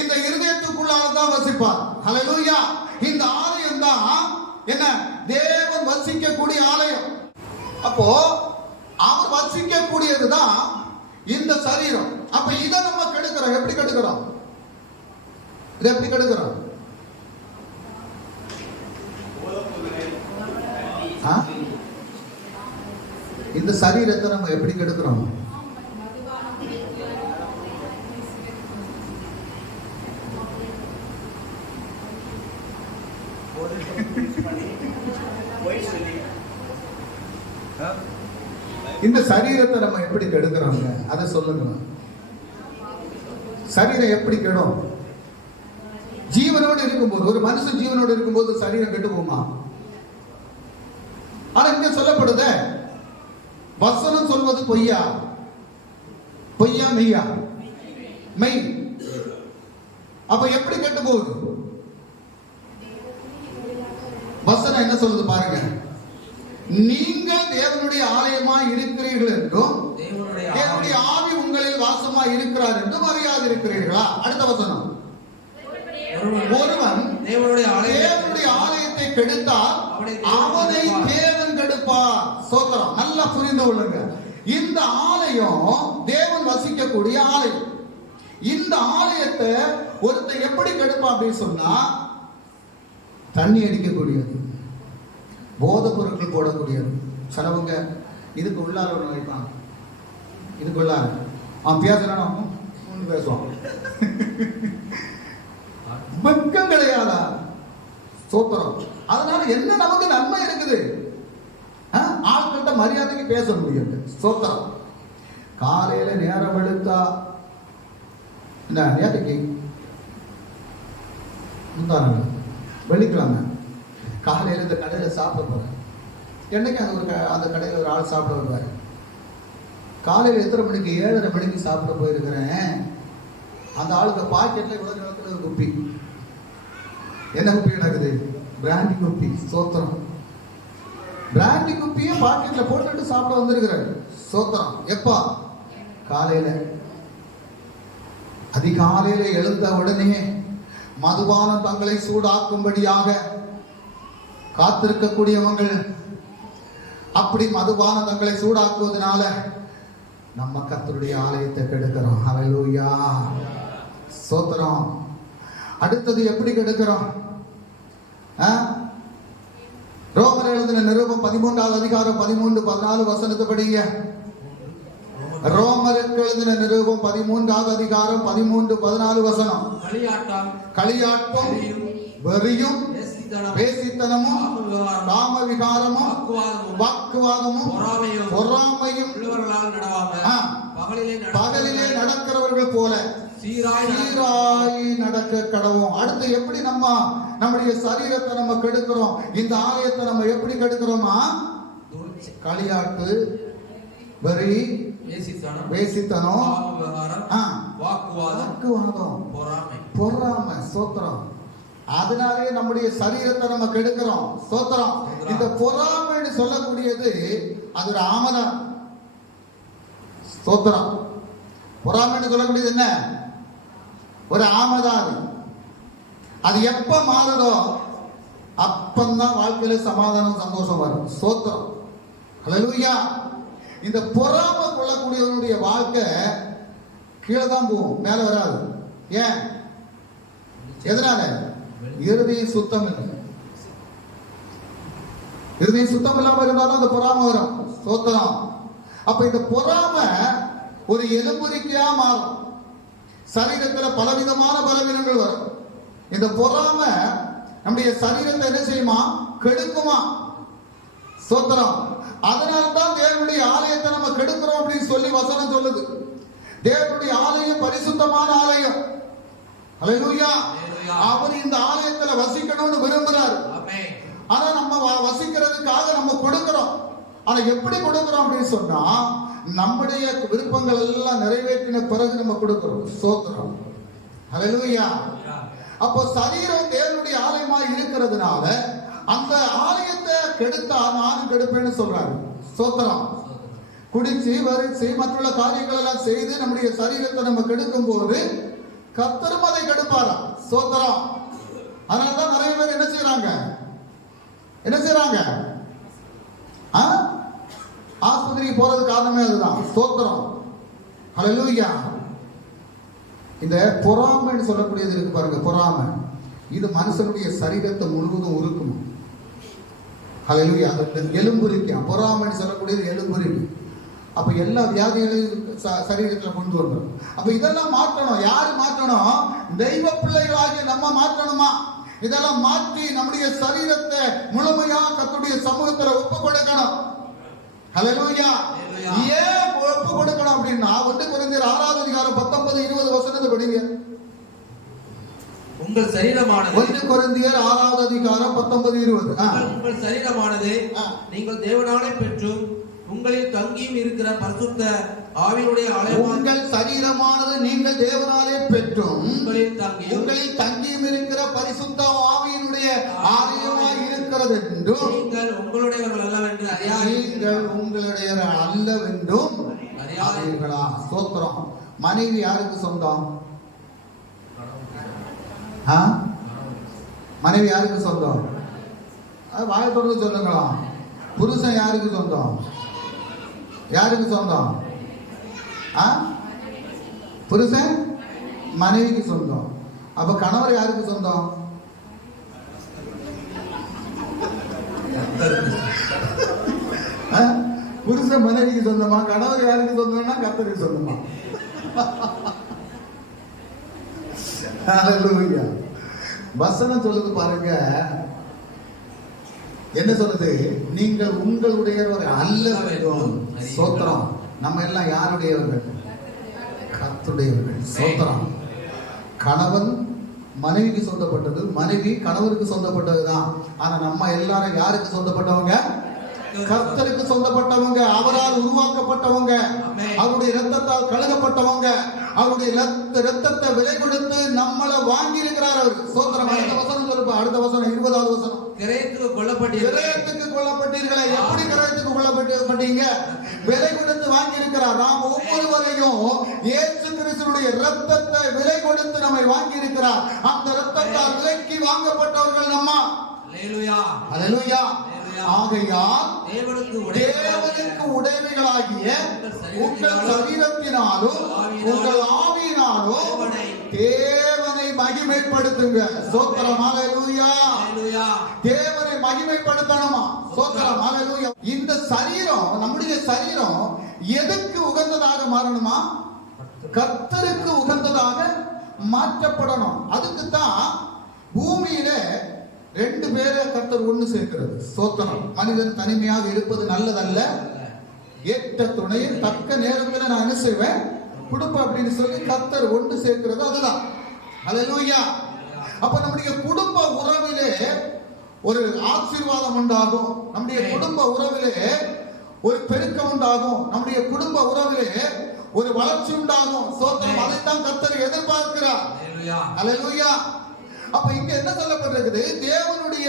இந்த இருதயத்துக்குள்ளாக தான் வசிப்பார். ஹல்லேலூயா. இந்த ஆலயம் தான் என்ன? தேவன் வசிக்கக்கூடிய ஆலயம். அப்போ அவர் வசிக்கக்கூடியதுதான் இந்த சரீரம். அப்ப இதை நம்ம கெடுக்கிறோம். எப்படி கெடுக்கிறோம்? இதை எப்படி கெடுக்கிறோம்? இந்த சரீரத்தை நம்ம எப்படி கெடுக்கிறோம்? இந்த சரீரத்தை நம்ம எப்படி கெடுக்கிறோங்க? அதை சொல்லுங்க. சரீரம் எப்படி கெடும்? ஜீவனோடு இருக்கும்போது, ஒரு மனுஷன் ஜீவனோடு இருக்கும்போது சரீரம் கெட்டு போகுமா? ஆனா இங்க சொல்லப்படுத வசனம் சொல்வது பொய்யா? பொய்யா மெய்யா? மெய். அப்ப எப்படி கெட்டு போகுது? வசனம் என்ன சொல்லுது பாருங்க. நீங்கள் தேவனுடைய ஆலயமா இருக்கிறீர்கள் என்றும் தேவனுடைய ஆவி உங்களில் வாசமா இருக்கிறார் என்றும் அறியாது இருக்கிறீர்களா? அடுத்த வசனம். ஒருவன் தேவனுடைய ஆலயத்தை கெடுத்தால் அவனை தேவன் கெடுப்பார். சோத்திரம். நல்லா புரிந்து கொள்ளுங்க. இந்த ஆலயம் தேவன் வசிக்கக்கூடிய ஆலயம். இந்த ஆலயத்தை ஒருத்தன் எப்படி கெடுப்பான் அப்படின்னு சொன்னா, தண்ணி அடிக்கக்கூடியது, போதை பொருட்கள் போடக்கூடியது. சிலவங்க இதுக்கு உள்ளார ஒண்ணு வைப்பாங்க, இதுக்குள்ளார பேசணும் பேசுவான். வெக்கம் கிடையாதா? சோத்திரம். அதனால என்ன நமக்கு நன்மை இருக்குது? ஆட்கிட்ட மரியாதைக்கு பேச முடியாது. சோத்திரம். காலையில நேரம் எடுத்தா நேற்றுக்கு வெள்ளிக்கிழமை காலையில இந்த கடையில சாப்பிட போறேன். என்னைக்கு அந்த கடையில ஒரு ஆள் சாப்பிட வருவாரு. காலையில எத்தனை மணிக்கு? 7:30 மணிக்கு சாப்பிட போயிருக்கிறேன். அந்த ஆளுக்கு பாக்கெட்ல இவ்வளவு நிலத்துல குப்பி. என்ன குப்பி நடக்குது? பிராண்டி குப்பி. சோத்திரம். பிராண்டி குப்பியை பாக்கெட்ல போட்டுட்டு சாப்பிட வந்திருக்கிறாரு. சோத்திரம். எப்பா? காலையில. அதிகாலையில எழுந்த உடனே மதுபானம் தங்களை சூடாக்கும்படியாக காத்திருக்கக்கூடியவங்க அப்படி மதுபானம் தங்களை சூடாக்குவதனால நம்ம கர்த்தருடைய ஆலயத்தை கெடுக்கிறோம். ஹல்லேலூயா. ஸ்தோத்திரம். அடுத்தது எப்படி கெடுக்கிறோம்? ரோமர் எழுதின நிருபம் 13வது அதிகாரம் 13, 14 வசனத்தை படிங்க. ரோமருக்கு எழுதின நிருபம் 13வது அதிகாரம் 13, 14 வசனம். களியாட்டம், வெறியும், வேசித்தனமும், காம விகாரமும், வாக்குவாதமும், பொறாமையும் பகலிலே நடக்கிறவர்கள் போல சீராய் நடக்க கடவோம். அடுத்து எப்படி நம்முடைய சரீரத்தை நம்ம கெடுக்கிறோம்? இந்த ஆலயத்தை நம்ம எப்படி கெடுக்கிறோமா? களியாட்டு, வெறி, வேசித்தனம், வாக்குவாதம், பொறாமை. சோத்திரம். அதனாலே நம்முடைய சரீரத்தை நம்ம கெடுக்கிறோம். சோத்திரம். இந்த பொறாமைன்னு சொல்லக்கூடியது அது ஒரு ஆமதான். ஸ்தோத்திரம். பொறாமைன்னு சொல்லக்கூடியது என்ன? ஒரு ஆமதான். அது எப்ப மாறுதோ அப்பந்தான் வாழ்க்கையில சமாதானம், சந்தோஷம் வரும். ஸ்தோத்திரம். ஹல்லேலூயா. இந்த பொறாமை கொள்ளக்கூடியவனுடைய வாழ்க்கை கீழே தான் போகும், மேல வராது. ஏன்? எதனால? இருதயம் சுத்தம் இல்லை. இருதயம் சுத்தம் இல்லாம இருந்தாலும் அந்த பொறாமை வரும். ஸ்தோத்திரம். அப்ப இந்த பொறாமை ஒரு எலும்புரிக்கையா மாறும். சரீரத்துல பலவிதமான பலவீனங்கள் வரும். இந்த பொறாமை நம்முடைய சரீரத்தை என்ன செய்யுமா? கெடுக்குமா? ஸ்தோத்திரம். அதனால்தான் தேவனுடைய ஆலயத்தை நம்ம கெடுக்கிறோம் அப்படின்னு சொல்லி வசனம் சொல்லுது. தேவனுடைய ஆலயம் பரிசுத்தமான ஆலயம். ஹல்லேலூயா. அவர் இந்த ஆலயத்துல வசிக்கணும்னு விரும்புறாரு. ஆனா நம்ம வசிக்கிறதுக்காக நம்ம கொடுக்கிறோம். ஆனா எப்படி கொடுக்கிறோம் அப்படின்னு சொன்னா, நம்முடைய விருப்பங்கள் எல்லாம் நிறைவேற்றின பிறகு நம்ம கொடுக்கிறோம். ஸ்தோத்திரம். ஹல்லேலூயா. அப்போ சரீரம் தேவனுடைய ஆலயமா இருக்கிறதுனால அந்த ஆலயத்தை கெடுத்தா நானும் கெடுப்பேன்னு சொல்றாரு. ஸ்தோத்திரம். குடிச்சு வரிச்சு மற்றுள்ள காரியங்கள் எல்லாம் செய்து நம்முடைய சரீரத்தை நம்ம கெடுக்கும் போது கர்த்தரும் அதை கெடுப்பாரா? ஸ்தோத்திரம். அதனாலதான் நிறைய பேர் என்ன செய்யறாங்க? ஆஸ்பத்திரிக்கு போறது காரணமே அதுதான். ஸ்தோத்திரம். ஹல்லேலூயா. இந்த பொறாமைன்னு சொல்லக்கூடியது இருக்கு பாருங்க. பொறாமை இது மனுஷனுடைய சரீரத்தை முழுவதும் உருக்கும். ஹல்லேலூயா. எலும்புரிக்கா. பொறாமைன்னு சொல்லக்கூடியது எலும்புரிக்கு. அப்ப எல்லா வியாதிகளையும் சரீரத்துல கொண்டு வரணும். அப்ப இதெல்லாம் மாற்றணும். யாரு மாற்றணும்? தெய்வ பிள்ளைகளாகிய நம்ம மாற்றணுமா? இதெல்லாம் மாற்றி நம்முடைய சரீரத்தை முழுமையா கர்த்தருடைய சமூகத்துல ஒப்பு கொடுக்கணும். ஹல்லேலூயா. ஏன் ஒப்பு கொடுக்கணும் அப்படின்னா 1 கொரிந்தியர் 6வது அதிகாரம் 19, 20 வசனத்தை படிங்க. உங்கள் சரீரமானது 1 கொரிந்தியர் 6வது அதிகாரம் 19, 20. உங்கள் சரீரமானது நீங்கள் தேவனாலே பெற்றும் உங்களில் தங்கியும் இருக்கிற பரிசுத்த ஆவியினுடைய ஆலயமாய் உங்கள் சரீரமானது நீங்கள் தேவனாலே பெற்றும் உங்களில் தங்கியும் இருக்கிற பரிசுத்த ஆவியினுடைய ஆலயமாய் இருக்கிறது என்றும் நீங்கள் உங்களுடையவர்கள் அல்லவென்று நீங்கள் உங்களுடையவர்கள் அல்லவென்றும் அறிவீர்களா? ஸ்தோத்திரம். மனைவி யாருக்கு சொந்தம்? மனைவி யாருக்கு சொந்தம்? வாயை தொடர்ந்து சொல்லுங்களா. புருஷன் யாருக்கு சொந்தம்? யாருக்கு சொந்தம்? புருஷன் மனைவிக்கு சொந்தம். அப்ப கணவர் யாருக்கு சொந்தம்? புருஷன் மனைவிக்கு சொந்தமா? கணவர் யாருக்கு சொந்தம்னா கர்த்தருக்கு சொந்தமா? ஹல்லேலூயா. வசனம் சொல்லுது பாருங்க, என்ன சொல்லுது? நீங்கள் உங்களுடையவர் அல்ல வேண்டும். ஸ்தோத்திரம். நம்ம எல்லாம் யாருடையவர்கள்? கர்த்தருடையவர்கள். ஸ்தோத்திரம். கணவன் மனைவிக்கு சொந்தப்பட்டது, மனைவி கணவருக்கு சொந்தப்பட்டதுதான். ஆனா நம்ம எல்லாரும் யாருக்கு சொந்தப்பட்டவங்க? கர்த்தருக்கு சொந்தப்பட்டவங்க. அவரால் உருவாக்கப்பட்டவங்க, அவருடைய இரத்தத்தால் கழுகப்பட்டவங்க, அவருடைய இரத்தத்தை விலை கொடுத்து நம்மளை வாங்கி இருக்கிறார் அவர். ஸ்தோத்திரம். அடுத்த வசனம் சொல்லுப்பா. அடுத்த வசனம் 20வது வசனம். கிரயத்துக்கு கொல்லப்பட்டீர்களே. எப்படி கிரயத்துக்கு கொல்லப்பட்டீங்க? விலை கொடுத்து வாங்கி இருக்கிறார். நாம் ஒவ்வொருவரையும் இயேசு கிறிஸ்துவினுடைய இரத்தத்தை விலை கொடுத்து நம்மை வாங்கி இருக்கிறார். அந்த இரத்தத்தால் விலைக்கு வாங்கப்பட்டவர்கள் நம்ம. அல்லேலூயா. அல்லேலூயா. ஆகையால் தேவனுக்கு உடைமைகளாகிய உங்கள் சரீரத்தினாலும் உங்கள் ஆவியினாலும் தேவனை மகிமைப்படுத்துங்க. ஸ்தோத்திரம். ஹல்லேலூயா. தேவனை மகிமைப்படுத்தணுமா? ஸ்தோத்திரம். ஹல்லேலூயா. இந்த சரீரம், நம்முடைய சரீரம் எதுக்கு உகந்ததாக மாறணுமா? கர்த்தருக்கு உகந்ததாக மாற்றப்படணும். அதுக்கு தான் பூமியில 2 பேரை கர்த்தர் ஒண்ணு சேர்க்கிறது. ஸ்தோத்திரம். மனிதன் தனிமையாக இருப்பது நல்லதல்ல, ஏற்ற துணையை தக்க நேரத்தில் நான் என்ன செய்வேன் குடும்பம் அப்படின்னு சொல்லி கர்த்தர் ஒன்று சேர்க்கிறது. அதுதான். ஹல்லேலூயா. அப்ப நம்முடைய குடும்ப உறவிலே ஒரு ஆசீர்வாதம் உண்டாகும். நம்முடைய குடும்ப உறவிலே ஒரு பெருக்கம் உண்டாகும். நம்முடைய குடும்ப உறவிலே ஒரு வளர்ச்சி உண்டாகும். ஸ்தோத்திரம். அதைத்தான் கர்த்தர் எதிர்பார்க்கிறார். ஹல்லேலூயா. அப்ப இங்க என்ன சொல்லப்பட்டிருக்குது? தேவனுடைய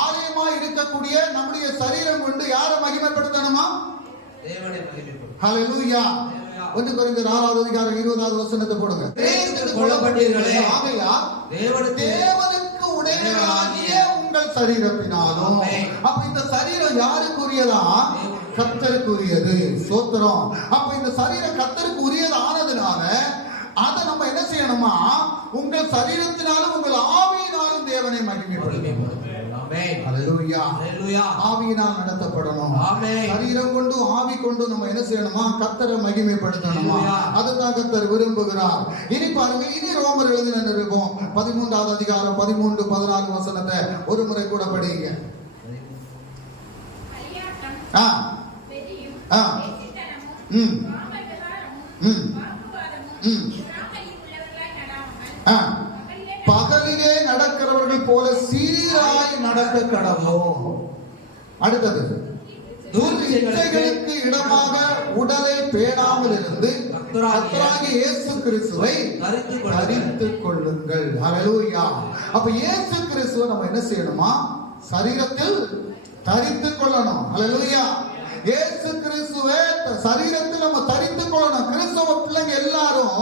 ஆலயமா இருக்கக்கூடிய நம்முடைய சரீரம் கொண்டு யாரை மகிமைப்படுத்தணுமா? தேவனை மகிமைப்படுத்தணும். ஹல்லேலூயா. 1 கொரிந்தியர் 6வது அதிகாரம் 20வது வசனத்தை போடுங்க. கொல்லப்பட்டீர்களே. ஆகையால் தேவனுக்கு உடைமைகளாகிய உங்கள் சரீரத்தினாலும். அப்ப இந்த சரீரம் யாருக்குரியதா? கர்த்தருக்குரியது. ஸ்தோத்திரம். அப்ப இந்த சரீரம் கர்த்தருக்கு உரியது ஆனதுனால அதை நம்ம என்ன செய்யணுமா? உங்கள் சரீரத்தினாலும் உங்கள் ஆவியினாலும் தேவனை மகிமைப்படுத்தணும். ஹல்லேலூயா. ஆவியினால் நடத்தப்படணும். சரீரம் கொண்டு ஆவி கொண்டு நம்ம என்ன செய்யணுமா? கர்த்தரை மகிமைப்படுத்தணுமா? அதுதான் கர்த்தர் விரும்புகிறார். இனி பாருங்க, இனி ரோமர் எழுதின நிருபம் 13வது அதிகாரம் 13, 14 வசனத்தை ஒரு முறை கூட படிங்க. பகலிலே நடக்கிறவர்கள் போல சீராய் நடக்க கடவோம். அடுத்தது, இச்சைகளுக்கு இடமாக உடலை பேணாமல் இருந்து கர்த்தராகிய இயேசு கிறிஸ்துவை தரித்துக் கொள்ளுங்கள். ஹல்லேலூயா. அப்ப இயேசு கிறிஸ்துவை நம்ம என்ன செய்யணுமா? சரீரத்தில் தரித்துக் கொள்ளணும். ஹல்லேலூயா. இயேசு கிறிஸ்துவை சரீரத்தில் நம்ம தரித்துக் கொள்ளணும். கிறிஸ்தவ பிள்ளைங்க எல்லாரும்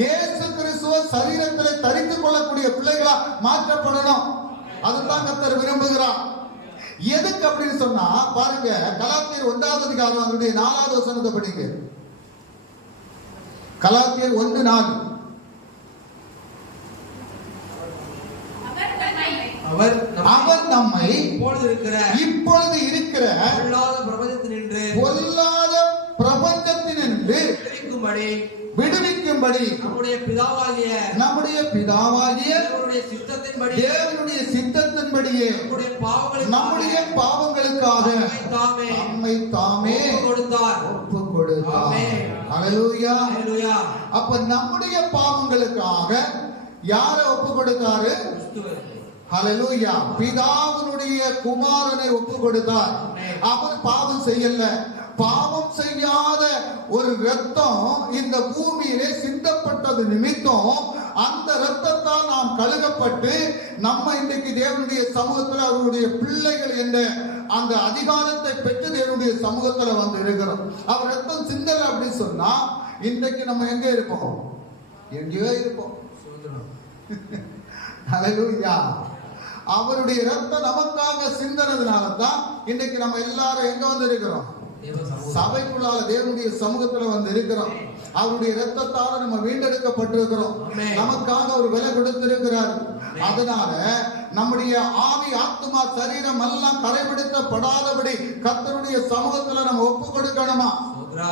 இயேசு கிறிஸ்துவை சரீரத்தில் தரித்துக் கொள்ளக்கூடிய பிள்ளைகளா மாற்றப்படணும். அதுதான் கர்த்தர் விரும்புகிறார். எதுக்கு அப்படின்னு சொன்னா பாருங்க, கலாத்தியர் 1வது அதிகாரம் அதனுடைய 4வது வசனத்தை படிங்க. கலாத்தியர் 1:4. அவர் நம்மை இப்பொழுது இருக்கிற பொல்லாத பிரபஞ்சத்தினின்று விடுவிக்கும்படி நம்முடைய பிதாவாகிய தேவனுடைய சித்தத்தின்படியே நம்முடைய பாவங்களுக்காக நம்மை தாமே ஒப்பு கொடுத்தார். ஹல்லேலூயா. அப்ப நம்முடைய பாவங்களுக்காக யாரை ஒப்பு கொடுத்தாரு? ஹalleluya. பிதாவினுடைய குமாரனை ஒப்பு கொடுத்தார். அவர் பாவம் செய்யல. பாவம் செய்யாத ஒரு இரத்தம் இந்த பூமியிலே சிந்தப்பட்டது நிமித்தம் அந்த இரத்தத்தால் நாம் கழுகப்பட்டு நம்ம இன்றைக்கு தேவனுடைய சமூகத்தில் அவருடைய பிள்ளைகள் என்ற அந்த அதிகாரத்தை பெற்று தேவனுடைய சமூகத்தில் வந்து இருக்கிறோம். அவர் இரத்தம் சிந்தல அப்படின்னு சொன்னா இன்றைக்கு நம்ம எங்க இருப்போம்? எங்கேயோ இருப்போம். ஹalleluya. அவருடைய இரத்தம் நமக்காக சிந்தனதுனால தான் இன்றைக்கு நம்ம எல்லாரும் எங்க வந்து இருக்கிறோம்? சபைக்குள்ளால தேவனுடைய சமூகத்துல வந்து இருக்கிறோம். அவருடைய இரத்தத்தால நம்ம வீண்டெடுக்கப்பட்டிருக்கிறோம். நமக்காக ஒரு விலை கொடுத்திருக்கிறார். அதனால நம்முடைய ஆவி, ஆத்துமா, சரீரம் எல்லாம் கரைபிடிக்கப்படாதபடி கர்த்தருடைய சமூகத்துல நம்ம ஒப்பு கொடுக்கணுமா?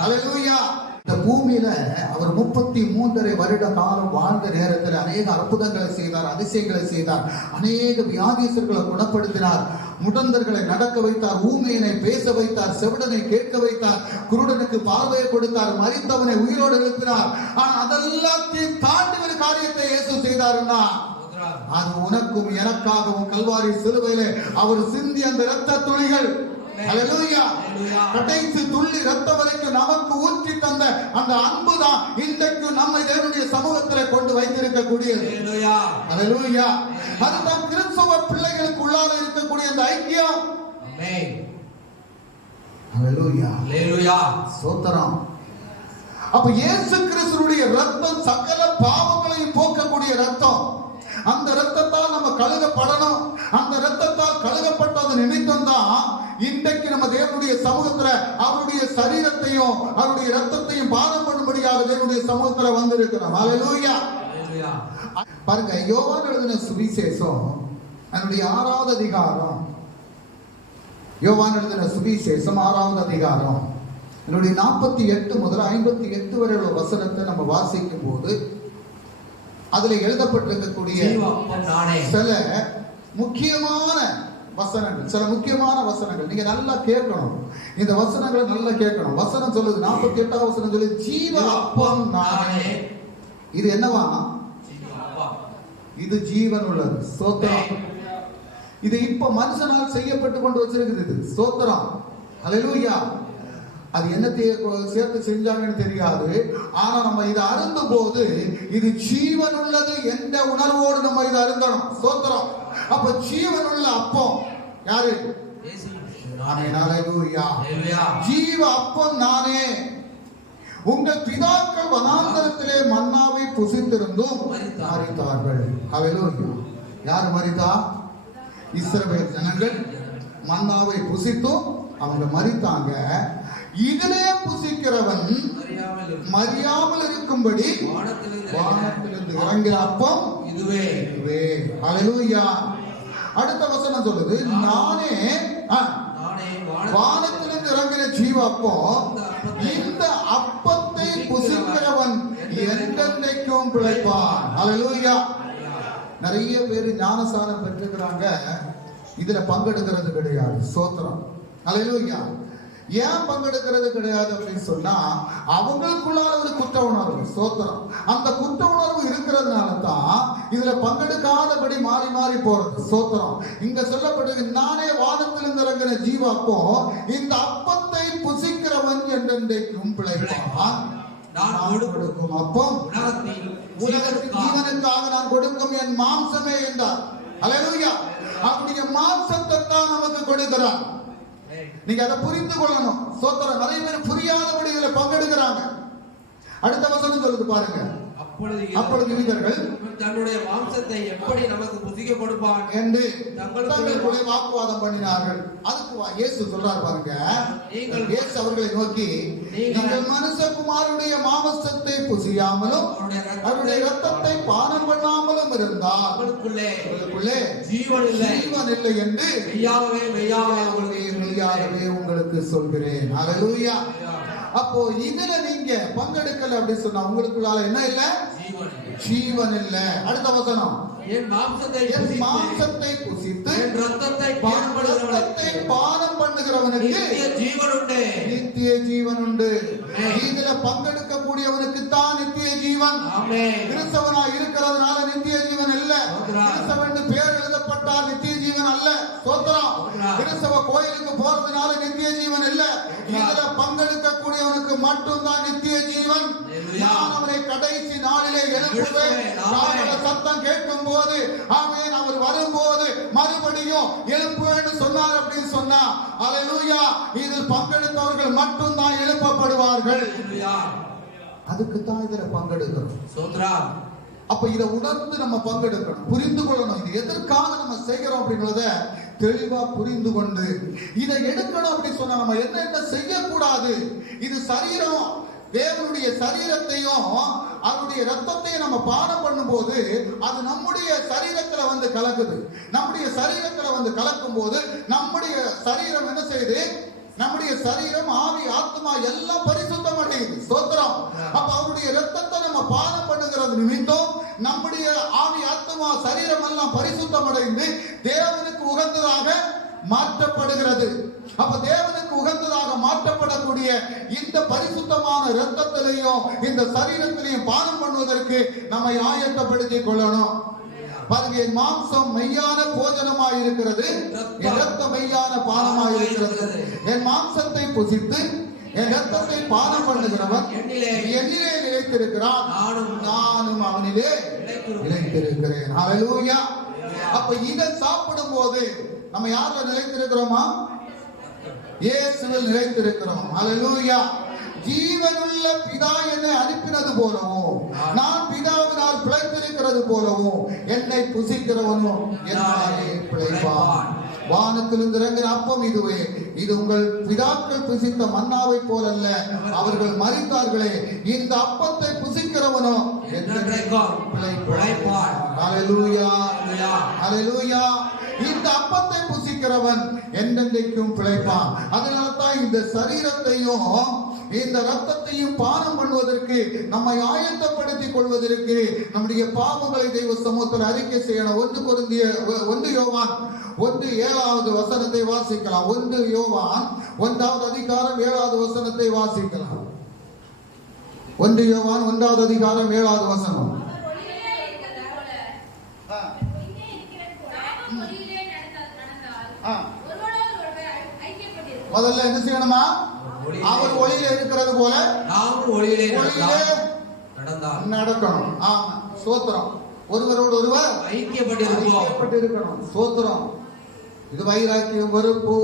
ஹalleluya. இந்த பூமியில அவர் 33 வருட காலம் வாழ்ந்த நேரத்தில் அநேக அற்புதங்களை செய்தார், அதிசயங்களை செய்தார், அநேக வியாதியஸ்தர்களை குணப்படுத்தினார், முடந்தர்களை நடக்க வைத்தார், ஊமையனை பேச வைத்தார், செவிடனை கேட்க வைத்தார், குருடனுக்கு பார்வையை கொடுத்தார், மரித்தவனை உயிரோடு எழுப்பினார். ஆனா அதெல்லாத்தையும் தாண்டி ஒரு காரியத்தை இயேசு செய்தாருன்னா அது உனக்கும் எனக்காகவும் கல்வாரி சிலுவையிலே அவர் சிந்தி அந்த இரத்த துளிகள், ஹalleluya, கடைசி துள்ளி இரத்தம் வரைக்கும் நமக்கு ஊற்றி தந்த அந்த அன்பு தான் இன்றைக்கு நம்மை தேவனுடைய சமூகத்தில் கொண்டு வைத்திருக்க கூடியது. ஹalleluya. அதுதான் கிறிஸ்தவ பிள்ளைகளுக்கு உள்ளால இருக்கக்கூடிய அந்த ஐக்கியம். ஹalleluya, ஹalleluya, ஸ்தோத்திரம். அப்ப இயேசு கிறிஸ்துவுடைய இரத்தம் சகல பாவங்களையும் போக்கக்கூடிய இரத்தம். அந்த இரத்தத்தால் நம்ம கழுகப்படணும். அந்த இரத்தத்தால் கழுகப்பட்டது நிமித்தம் தான் இன்றைக்கு நம்ம தேவனுடைய சமூகத்துல அவருடைய சரீரத்தையும் அவருடைய இரத்தத்தையும் பானம் பண்ணும்படியாக தேவனுடைய சமூகத்துல வந்திருக்கிறோம். ஹalleluya. பாருங்க, யோவான் எழுதின சுவிசேஷம் அதனுடைய 6வது அதிகாரம். யோவான் எழுதின சுவிசேஷம் 6வது அதிகாரம் என்னுடைய 48 முதல் 58 வரை உள்ள வசனத்தை நம்ம வாசிக்கும் போது அதுல எழுதப்பட்டிருக்கக்கூடிய சில முக்கியமான வசனங்கள், சில முக்கியமான வசனங்கள் நீங்க நல்லா கேட்கணும். இந்த வசனங்களை நல்லா கேட்கணும். வசனம் சொல்லுது, 48வது வசனம் சொல்லுது, ஜீவ அப்பம் நானே. இது என்னவா? இது ஜீவன் உள்ளது. ஸ்தோத்திரம். இது இப்ப மனுஷனால் செய்யப்பட்டு கொண்டு வச்சிருக்குது. இது ஸ்தோத்திரம். ஹalleluya. அது என்னத்தை சேர்த்து செஞ்சாங்கன்னு தெரியாது. ஆனா நம்ம இதை அருந்தும் போது இது ஜீவன் உள்ளது என்ற உணர்வோடு நம்ம இதை அருந்தணும். ஸ்தோத்திரம். அப்ப ஜீவன் உள்ள அப்பம் யாரு? ஜீவ அப்பம் நானே. உங்கள் பிதாக்கள் வனாந்தரத்திலே மன்னாவை புசித்திருந்தும் மரித்தார்கள். ஹalleluya. யார் மரித்தா? இஸ்ரவேல் ஜனங்கள் மன்னாவை புசித்தும் அவங்க மரித்தாங்க. இதிலே புசிக்கிறவன் மரியாமல் இருக்கும்படி வானத்திலிருந்து இறங்கிற அப்பம் இதுவே. ஹalleluya. அடுத்த வசனம் சொல்லுது, நானே வானத்திலிருந்து இறங்கின ஜீவ அப்பம், இந்த அப்பத்தை புசிக்கிறவன் என்றென்றைக்கும் பிழைப்பான். ஹalleluya. நிறைய பேர் ஞானஸ்நானம் பெற்றிருக்கிறாங்க, இதுல பங்கெடுக்கிறது கிடையாது. ஸ்தோத்திரம். ஹalleluya. ஏன் பங்கெடுக்கிறது கிடையாது அப்படின்னு சொன்னா அவங்களுக்குள்ளார ஒரு குற்ற உணர்வு. ஸ்தோத்திரம். அந்த குற்ற உணர்வு இருக்கிறதுனால தான் இதுல பங்கெடுக்காதபடி மாறி மாறி போறது. ஸ்தோத்திரம். இங்க சொல்லப்படுது, நானே வானத்திலிருந்து இறங்கின ஜீவ அப்பம், இந்த அப்பத்தை புசிக்கிறவன் என்றென்றைக்கும் பிழைப்பான். நான் கொடுக்கும் அப்பம் உலகத்தின் ஜீவனுக்காக நான் கொடுக்கும் என் மாம்சமே என்றார். ஹalleluya. அவருடைய மாம்சத்தை தான் நமக்கு கொடுக்கிறார். நீங்க அதை புரிந்து கொள்ளணும். ஸ்தோத்திரம். நிறைய பேர் புரியாதபடி இதுல பங்கெடுக்கிறாங்க. அடுத்த வசனம் சொல்லுது பாருங்க, அப்பொழுது யூதர்கள் தன்னுடைய மாம்சத்தை எப்படி நமக்கு புசிக்க கொடுப்பான் என்று தங்களுக்குள்ளே வாக்குவாதம் பண்ணினார்கள். அதுக்கு இயேசு சொல்றார் பாருங்க, இயேசு அவர்களை நோக்கி, நீங்கள் மனுஷகுமாரனுடைய மாம்சத்தை புசியாமலும் அவருடைய இரத்தத்தை பானம் பண்ணாமலும் இருந்தால் உங்களுக்குள்ளே ஜீவன் இல்லை என்று மெய்யாகவே உங்களுக்கு சொல்கிறேன். ஹalleluya. அப்போ இதுல நீங்க பங்கெடுக்கல அப்படி சொன்னா உங்களுக்குள்ளால என்ன இல்ல? ஜீவன் இல்ல. அடுத்த வசனம், என் மாம்சத்தை புசித்து என் இரத்தத்தை பானம் பண்ணுகிறவனுக்கு நித்திய ஜீவன் உண்டு. இதுல பங்கெடுக்க கூடியவனுக்கு தான் நித்திய ஜீவன். கிறிஸ்தவனா இருக்கிறதுனால நித்திய ஜீவன் இல்ல. கிறிஸ்தவன் பேர் எழுதப்பட்ட ரட்சிக்கப்பட்டால் நித்திய ஜீவன் அல்ல. ஸ்தோத்திரம். கிறிஸ்தவ கோயிலுக்கு போறதுனால நித்திய ஜீவன் இல்ல. இதுல பங்கெடுக்கக்கூடியவனுக்கு மட்டும்தான் நித்திய ஜீவன். நான் அவரை கடைசி நாளிலே எழுப்புவேன். சத்தம் கேட்கும் போது ஆமென், அவர் வரும்போது மறுபடியும் எழுப்புவேன்னு சொன்னார் அப்படின்னு சொன்னா அல்லேலூயா, இதில் பங்கெடுத்தவர்கள் மட்டும்தான் எழுப்பப்படுவார்கள். அதுக்கு தான் இதுல பங்கெடுக்கிறோம். ஸ்தோத்திரம். அப்ப இதை உணர்ந்து நம்ம பங்கெடுக்கணும், புரிந்து கொள்ளணும். இது எதற்காக நம்ம செய்கிறோம் அப்படின்றத தெளிவா புரிந்து கொண்டு இதை எடுக்கணும். அப்படி சொன்னா நம்ம என்ன செய்யக்கூடாது. இது சரீரம், தேவனுடைய சரீரத்தையும் அவருடைய ரத்தத்தையும் நம்ம பானம் பண்ணும்போது அது நம்முடைய சரீரத்துல வந்து கலக்குது. நம்முடைய சரீரத்துல வந்து கலக்கும் போது நம்முடைய சரீரம் என்ன செய்யுது? நம்முடைய சரீரம், ஆவி, ஆத்மா எல்லாம் பரிசுத்தம் அடையுது. ஸ்தோத்திரம். அப்ப அவருடைய ரத்தத்தை நம்ம பானம் பண்ணுகிறது நிமித்தம் நம்முடைய ஆவி, ஆத்மா, சரீரம் எல்லாம் பரிசுத்தம் அடைந்து தேவனுக்கு உகந்ததாக மாற்றப்படுகிறது. அப்ப தேவனுக்கு உகந்ததாக மாற்றப்படக்கூடிய இந்த பரிசுத்தமான இரத்தத்திலையும் இந்த சரீரத்திலையும் பானம் பண்ணுவதற்கு நம்மை ஆயத்தப்படுத்திக் கொள்ளணும். பாருங்க, என் மாம்சம் மெய்யான போஜனமாய் இருக்கிறது, என் ரத்தம் மெய்யான பானமாய் இருக்கிறது. என் மாம்சத்தை புசித்து என் ரத்தத்தை பானம் பண்ணுகிறவன் என்னிலே நிலைத்திருக்கிறான், நானும் அவனிலே நிலைத்திருக்கிறேன். ஹல்லேலூயா. அப்ப இதை சாப்பிடும் போது நம்ம யார்ல நிலைத்திருக்கிறோமா? இயேசுவில் நிலைத்திருக்கிறோம். ஹல்லேலூயா. ஜீவனுள்ள பிதா என்னை அனுப்பினது போலவும் நான் பிதாவினால் பிழைத்திருக்கிறது போலவும் என்னை புசிக்கிறவனும் என்னாலே பிழைப்பான். வானத்திலிருந்து இறங்கின அப்பம் இதுவே, இது உங்கள் பிதாக்கள் புசித்த மன்னாவை போலல்ல, அவர்கள் மரித்தார்களே. இந்த அப்பத்தை புசிக்கிறவனும் பிழைப்பான். ஹல்லேலூயா, ஹல்லேலூயா. இந்த அப்பத்தை புசிக்கிறவன் என்றென்றைக்கும் பிழைப்பான். அதனால தான் இந்த சரீரத்தையும் இந்த ரத்தத்தையும் பானம் பண்ணுவதற்கு நம்மை ஆயத்தப்படுத்திக் கொள்வதற்கு நம்முடைய பாவங்களை தெய்வ சமூகத்தில் அறிக்கை செய்யணும். 1 யோவான் 1:7 வசனத்தை வாசிக்கலாம். 1 யோவான் 1வது அதிகாரம் 7வது வசனத்தை வாசிக்கலாம். 1 யோவான் 1வது அதிகாரம் 7வது வசனம். முதல்ல என்ன செய்யணுமா? அவர் ஒளியில இருக்கிறது போல நாம் ஒளியிலே நடக்கணும். ஆமா, ஸ்தோத்திரம். ஒருவரோடு ஒருவர் ஐக்கியப்பட்டிருக்கணும். ஸ்தோத்திரம். இது வைராக்கியம், வெறுப்பு,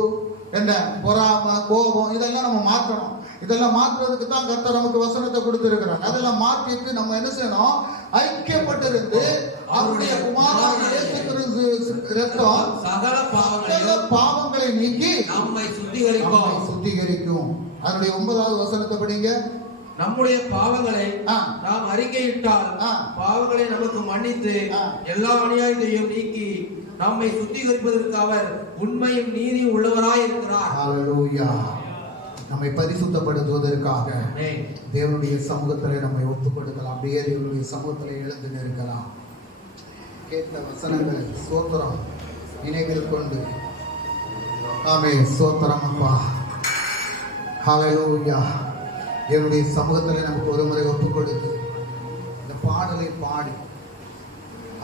என்ன பொறாமை, கோபம் இதெல்லாம் நம்ம மாற்றணும். இதெல்லாம் மாற்றுறதுக்கு தான் கர்த்தர் நமக்கு வசனத்தை கொடுத்திருக்கிறாங்க. அதெல்லாம் மாற்றிட்டு நம்ம என்ன செய்யணும்? ஐக்கியப்பட்டிருந்து அவருடைய குமாரனாகிய இயேசு கிறிஸ்து இரத்தம் சகல பாவங்களை நீக்கி நம்மை சுத்திகரிக்கும். அதனுடைய 9வது வசனத்தை படிங்க. நம்முடைய பாவங்களை நாம் அறிக்கையிட்டால் பாவங்களை நமக்கு மன்னித்து எல்லா அநியாயத்தையும் நீக்கி நம்மை சுத்திகரிப்பதற்கு அவர் உண்மையும் நீதியும் உள்ளவராய் இருக்கிறார். ஹல்லேலூயா. நம்மை பரிசுத்தப்படுத்துவதற்காக தேவனுடைய சமூகத்தில் நம்மை ஒப்புக் கொடுக்கலாம். அப்படியே தேவனுடைய சமூகத்தில் எழுந்து நிற்கலாம். கேட்ட வசனங்களை ஸ்தோத்திரம் நினைவில் கொண்டு ஆமென். ஸ்தோத்திரம் அப்பா. ஹல்லேலூயா. தேவனுடைய சமூகத்தில் நமக்கு ஒரு முறை ஒப்புக் கொடுத்து இந்த பாடலை பாடி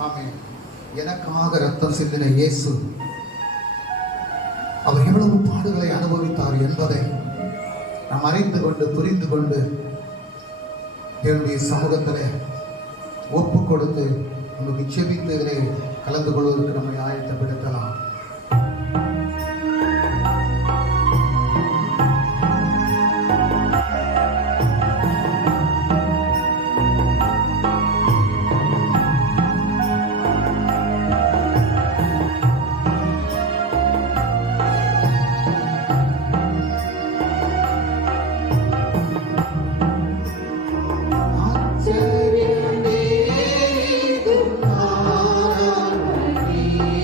ஆமென், எனக்காக ரத்தம் சிந்தின இயேசு அவர் எவ்வளவு பாடுகளை அனுபவித்தார் என்பதை நாம் அறிந்து கொண்டு புரிந்து கொண்டு தேவனுடைய சமூகத்தில் ஒப்பு கொடுத்து நமக்கு செபித்து கலந்து கொள்வதற்கு நம்மை ஆயத்தப்படுத்தலாம்.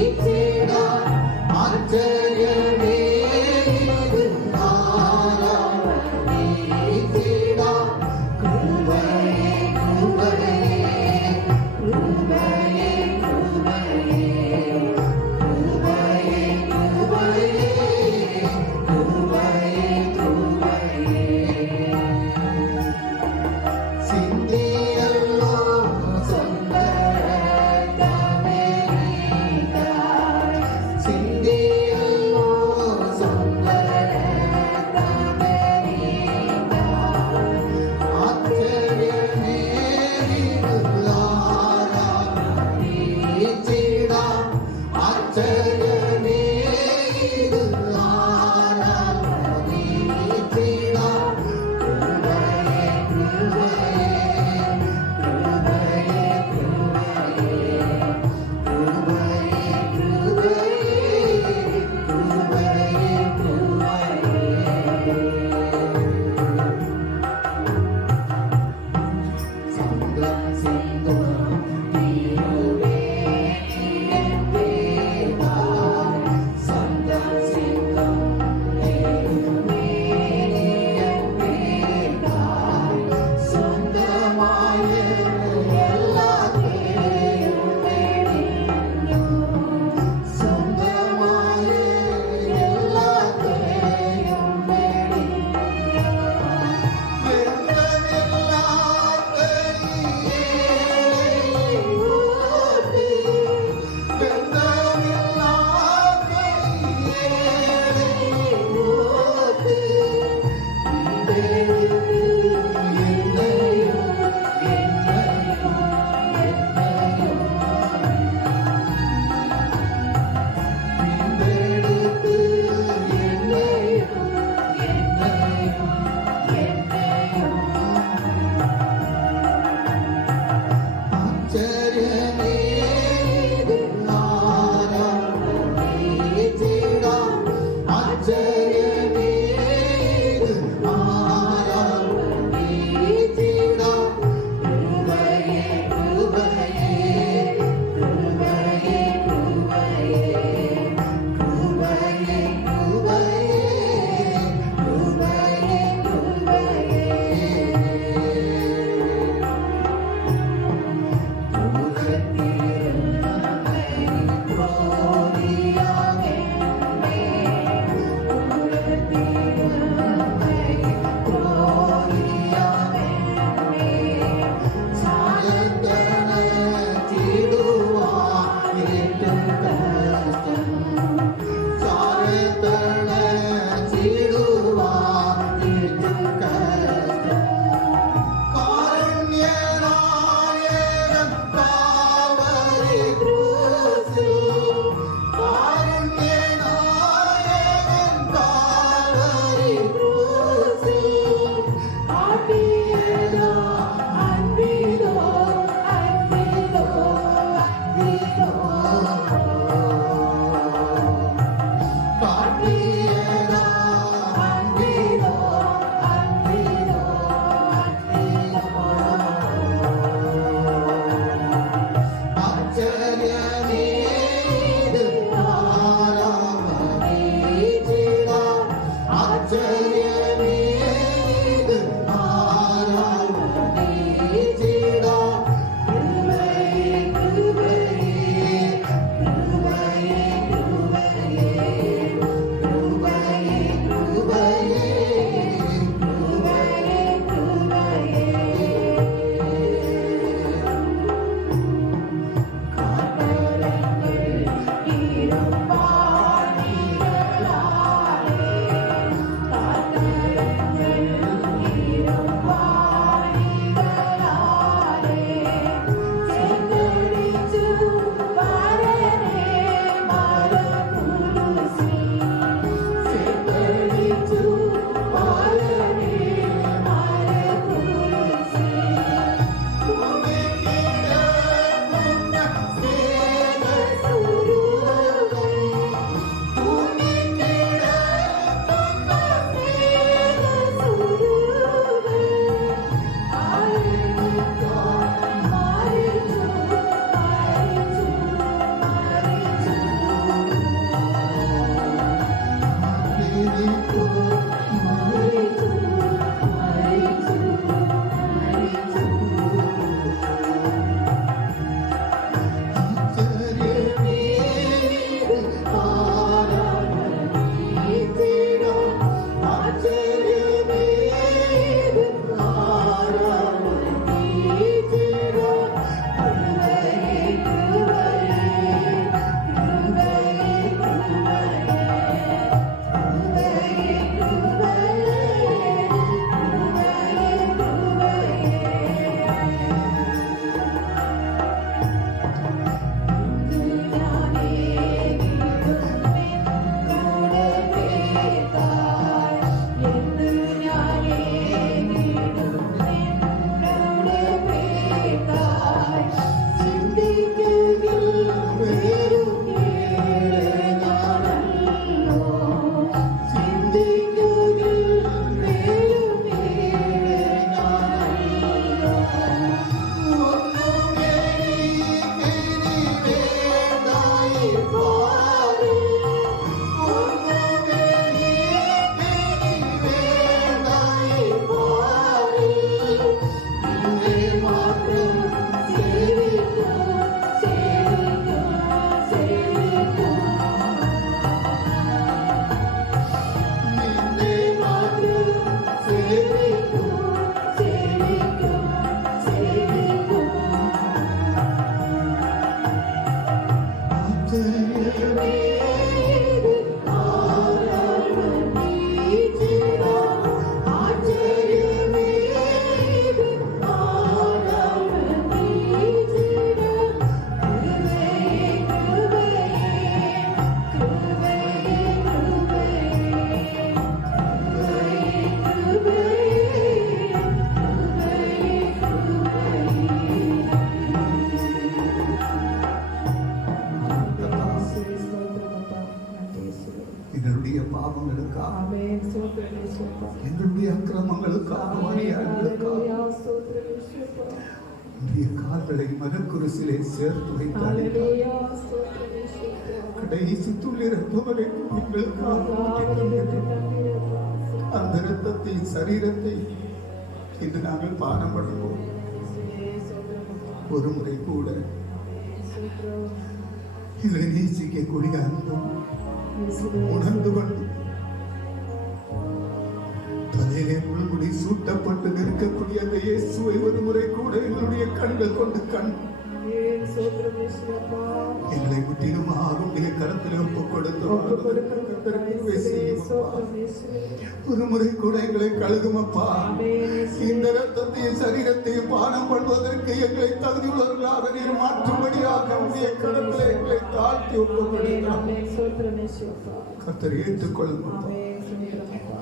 Thank you. எங்களுடைய அக்கிரமங்களுக்காக அநியாயங்களுக்காக உடைய கால்களை மனக்குருசிலே சேர்த்து வைத்தாலே கடைசி துள்ளி ரத்தவரை அந்த ரத்தத்தை சரீரத்தை இன்று நாங்கள் பானம் பண்ணுவோம். ஒரு முறை கூட இதை நேசிக்கக்கூடிய அன்பும் உணர்ந்து கொண்டு தலையிலே முள்முடி சூட்டப்பட்டு நிற்கக்கூடிய அந்த இயேசுவை ஒரு முறை கூட எங்களுடைய கண்கள் கொண்டு கண் எங்களை முற்றிலுமாக உடைய கரத்தில் ஒப்புக் கொடுத்தோம். ஒரு முறை கூட எங்களை கழுகுமப்பா. இந்த ரத்தத்தையும் சரீரத்தையும் பானம் பண்ணுவதற்கு எங்களை தகுதியுள்ளவர்களாக நீர் மாற்றும்படியாக உடைய கரத்தில் எங்களை தாழ்த்தி ஒப்புக் கொடுக்கிறோம். கர்த்தர் ஏற்றுக்கொள்ளும் அப்பா.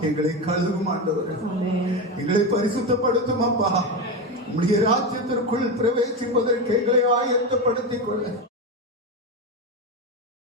எங்களை கழுகும் ஆண்டவர், எங்களை பரிசுத்தப்படுத்தும் அப்பா. உம்முடைய ராஜ்யத்திற்குள் பிரவேசிப்பதற்கு எங்களை ஆயத்தப்படுத்திக் கொள்ள